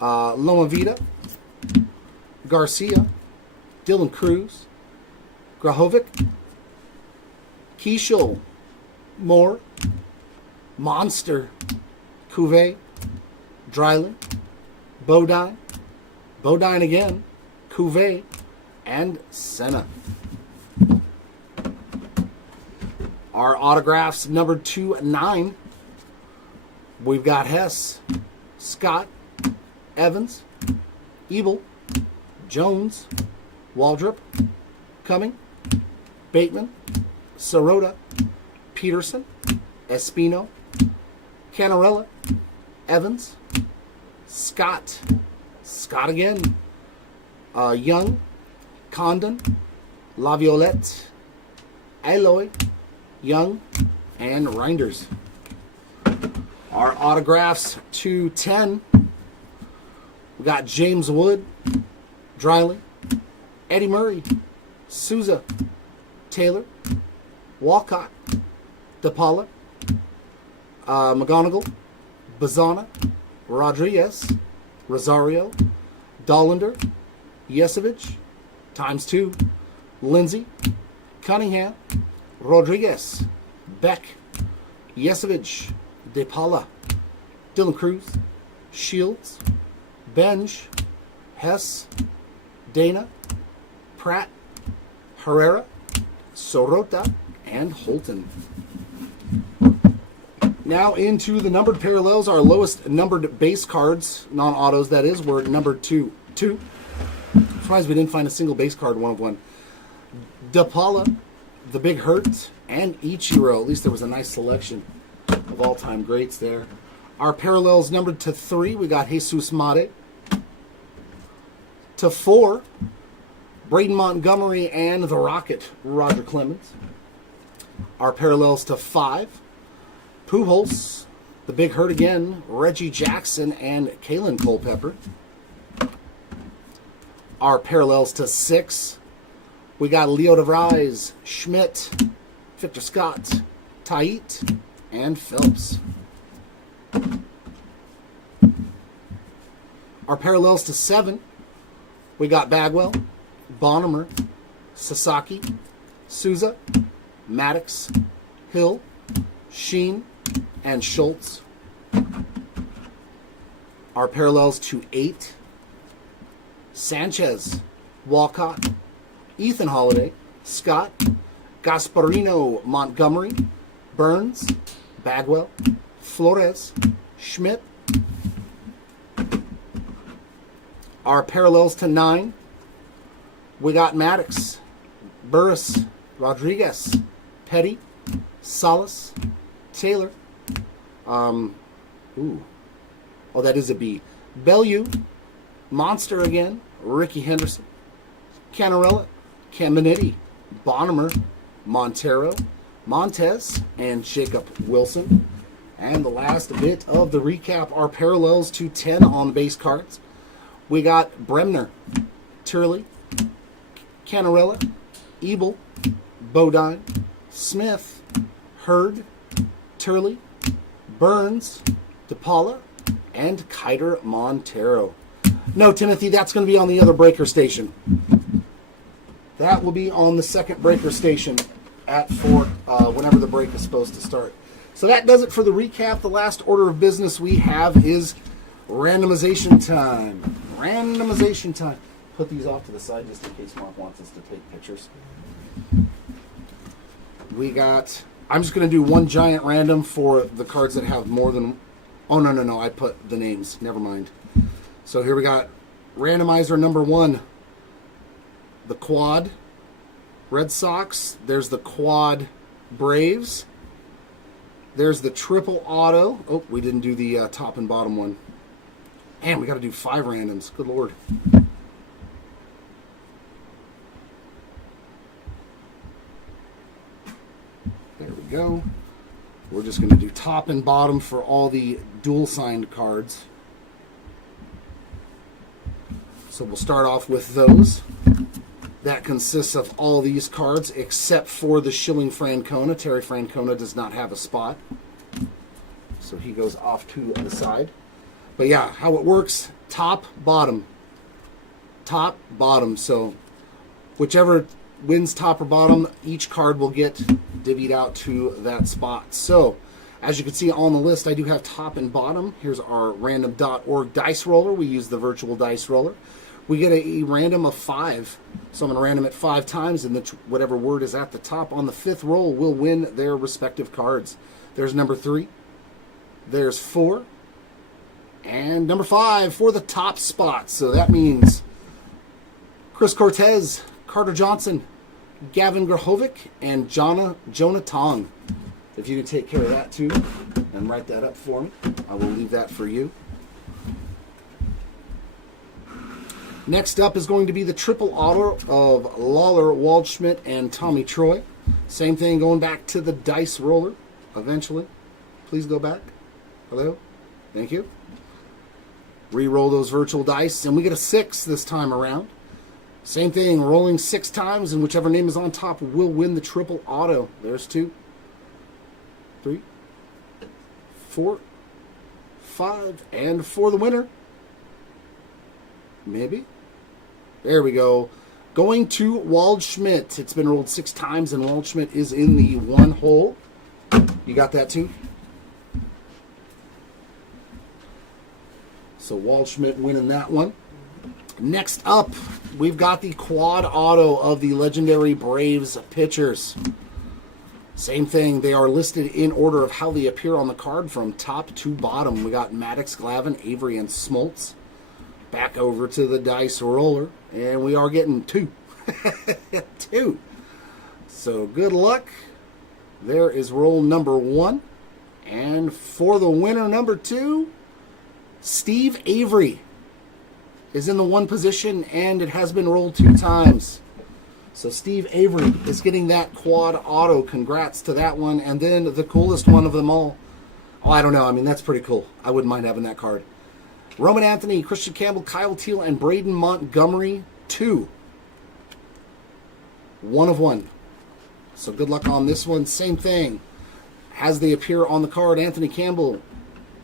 Lomavita, Garcia, Dylan Cruz, Grahovic, Keishel, Moore, Monster, Cuvée, Dryling, Bodine, Bodine again, Cuvée, and Senna. Our autographs numbered to 9. We've got Hess, Scott, Evans, Ebel, Jones, Waldrop, Cumming, Bateman, Sirota, Peterson, Espino, Canarella, Evans, Scott again, Young, Condon, Laviolette, Aloy, Young, and Reinders. Our autographs to 10. We got James Wood, Dryling, Eddie Murray, Souza, Taylor, Walcott, DePaula, McGonigal, Bazana, Rodriguez, Rosario, Dollander, Yesevich, ×2, Lindsay, Cunningham, Rodriguez, Beck, Yesevich, DePaula, Dylan Cruz, Shields, Benj, Hess, Dana, Pratt, Herrera, Sorota, and Holton. Now into the numbered parallels. Our lowest numbered base cards, non-autos that is, were numbered 2. Surprised we didn't find a single base card 1 of 1. DePaula, The Big Hurt, and Ichiro. At least there was a nice selection of all-time greats there. Our parallels numbered to 3. We got Jesus Mate. To 4, Braden Montgomery and the Rocket, Roger Clemens. Our parallels to 5, Pujols, The Big Hurt again, Reggie Jackson, and Kalen Culpepper. Our parallels to 6, we got Leo DeVries, Schmidt, Victor Scott, Tait, and Phelps. Our parallels to 7, we got Bagwell, Bonham, Sasaki, Souza, Maddox, Hill, Sheen, and Schultz. Our parallels to 8, Sanchez, Walcott, Ethan Holiday, Scott, Gasparino, Montgomery, Burns, Bagwell, Flores, Schmidt. Our parallels to 9, we got Maddox, Burris, Rodriguez, Petty, Salas, Taylor. Oh, that is a B. Bellew, Monster again, Ricky Henderson, Canarella, Caminiti, Bonham, Montero, Montez, and Jacob Wilson. And the last bit of the recap, our parallels to 10 on base cards. We got Bremner, Turley, Canarella, Ebel, Bodine, Smith, Hurd, Turley, Burns, DePaula, and Kiter Montero. No, Timothy, that's going to be on the other breaker station. That will be on the second breaker station at 4, whenever the break is supposed to start. So that does it for the recap. The last order of business we have is randomization time. Randomization time. Put these off to the side just in case Mark wants us to take pictures. We got... I'm just going to do one giant random for the cards that have more than... Oh, no. I put the names. Never mind. So here we got randomizer number 1. The quad Red Sox. There's the quad Braves. There's the triple auto. Oh, we didn't do the top and bottom one. Man, we got to do 5 randoms. Good Lord. There we go. We're just going to do top and bottom for all the dual signed cards. So we'll start off with those. That consists of all these cards except for the Schilling Francona. Terry Francona does not have a spot, so he goes off to the side. But yeah, how it works, top, bottom. Top, bottom. So whichever wins top or bottom, each card will get divvied out to that spot. So as you can see on the list, I do have top and bottom. Here's our random.org dice roller. We use the virtual dice roller. We get a random of 5. So I'm going to random it 5 times, and whatever word is at the top on the 5th roll will win their respective cards. There's number 3. There's 4. And number 5 for the top spot. So that means Chris Cortez, Carter Johnson, Gavin Grahovic, and Jonah Tong. If you can take care of that too and write that up for me, I will leave that for you. Next up is going to be the triple auto of Lawler, Waldschmidt, and Tommy Troy. Same thing going back to the dice roller eventually. Please go back. Hello? Thank you. Re-roll those virtual dice, and we get a 6 this time around. Same thing, rolling 6 times, and whichever name is on top will win the triple auto. There's 2, 3, 4, 5, and for the winner. Maybe. There we go. Going to Waldschmidt. It's been rolled 6 times, and Waldschmidt is in the 1 hole. You got that too? So Waldschmidt winning that one. Next up, we've got the quad auto of the legendary Braves pitchers. Same thing. They are listed in order of how they appear on the card from top to bottom. We got Maddox, Glavine, Avery, and Smoltz. Back over to the dice roller, and we are getting 2. 2. So good luck. There is roll number 1. And for the winner, number 2, Steve Avery is in the 1 position, and it has been rolled 2 times. So Steve Avery is getting that quad auto. Congrats to that one. And then the coolest one of them all. Oh, I don't know. I mean, that's pretty cool. I wouldn't mind having that card. Roman Anthony, Christian Campbell, Kyle Teal, and Braden Montgomery, 2. 1 of 1. So good luck on this one. Same thing. As they appear on the card, Anthony Campbell,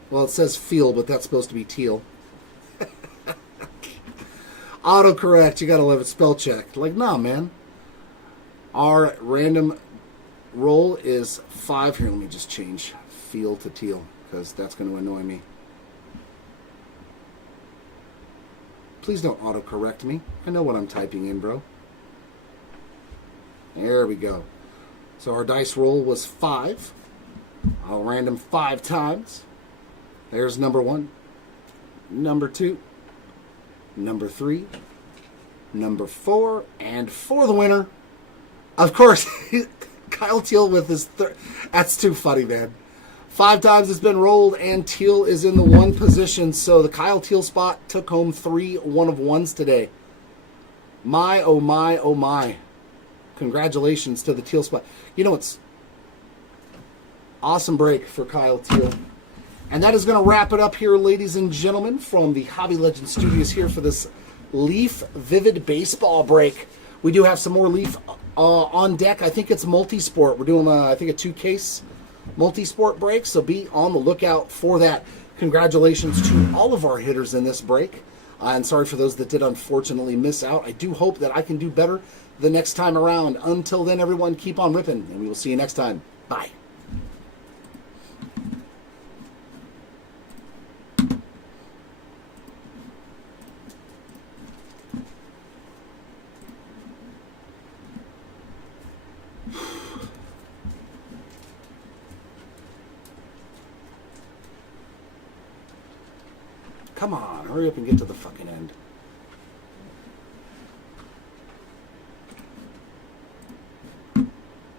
well, it says Field, but that's supposed to be Teal. Autocorrect, you gotta love it. Spell check. Like, nah, man. Our random roll is 5. Here, let me just change Field to Teal, because that's going to annoy me. Please don't autocorrect me. I know what I'm typing in, bro. There we go. So our dice roll was 5. I'll random 5 times. There's number 1, number 2, number 3, number 4, and for the winner, of course, Kyle Teal with his that's too funny, man. 5 times it's been rolled, and Teal is in the 1 position. So the Kyle Teal spot took home 3 1-of-1s today. My, oh my, oh my. Congratulations to the Teal spot. You know, it's awesome break for Kyle Teal. And that is going to wrap it up here, ladies and gentlemen, from the Hobby Legend Studios here for this Leaf Vivid Baseball break. We do have some more Leaf on deck. I think it's multi-sport. We're doing, I think, a 2-case multi-sport break, so be on the lookout for that. Congratulations to all of our hitters in this break. And sorry for those that did unfortunately miss out. I do hope that I can do better the next time around. Until then, everyone, keep on ripping, and we will see you next time. Bye. Come on, hurry up and get to the fucking end.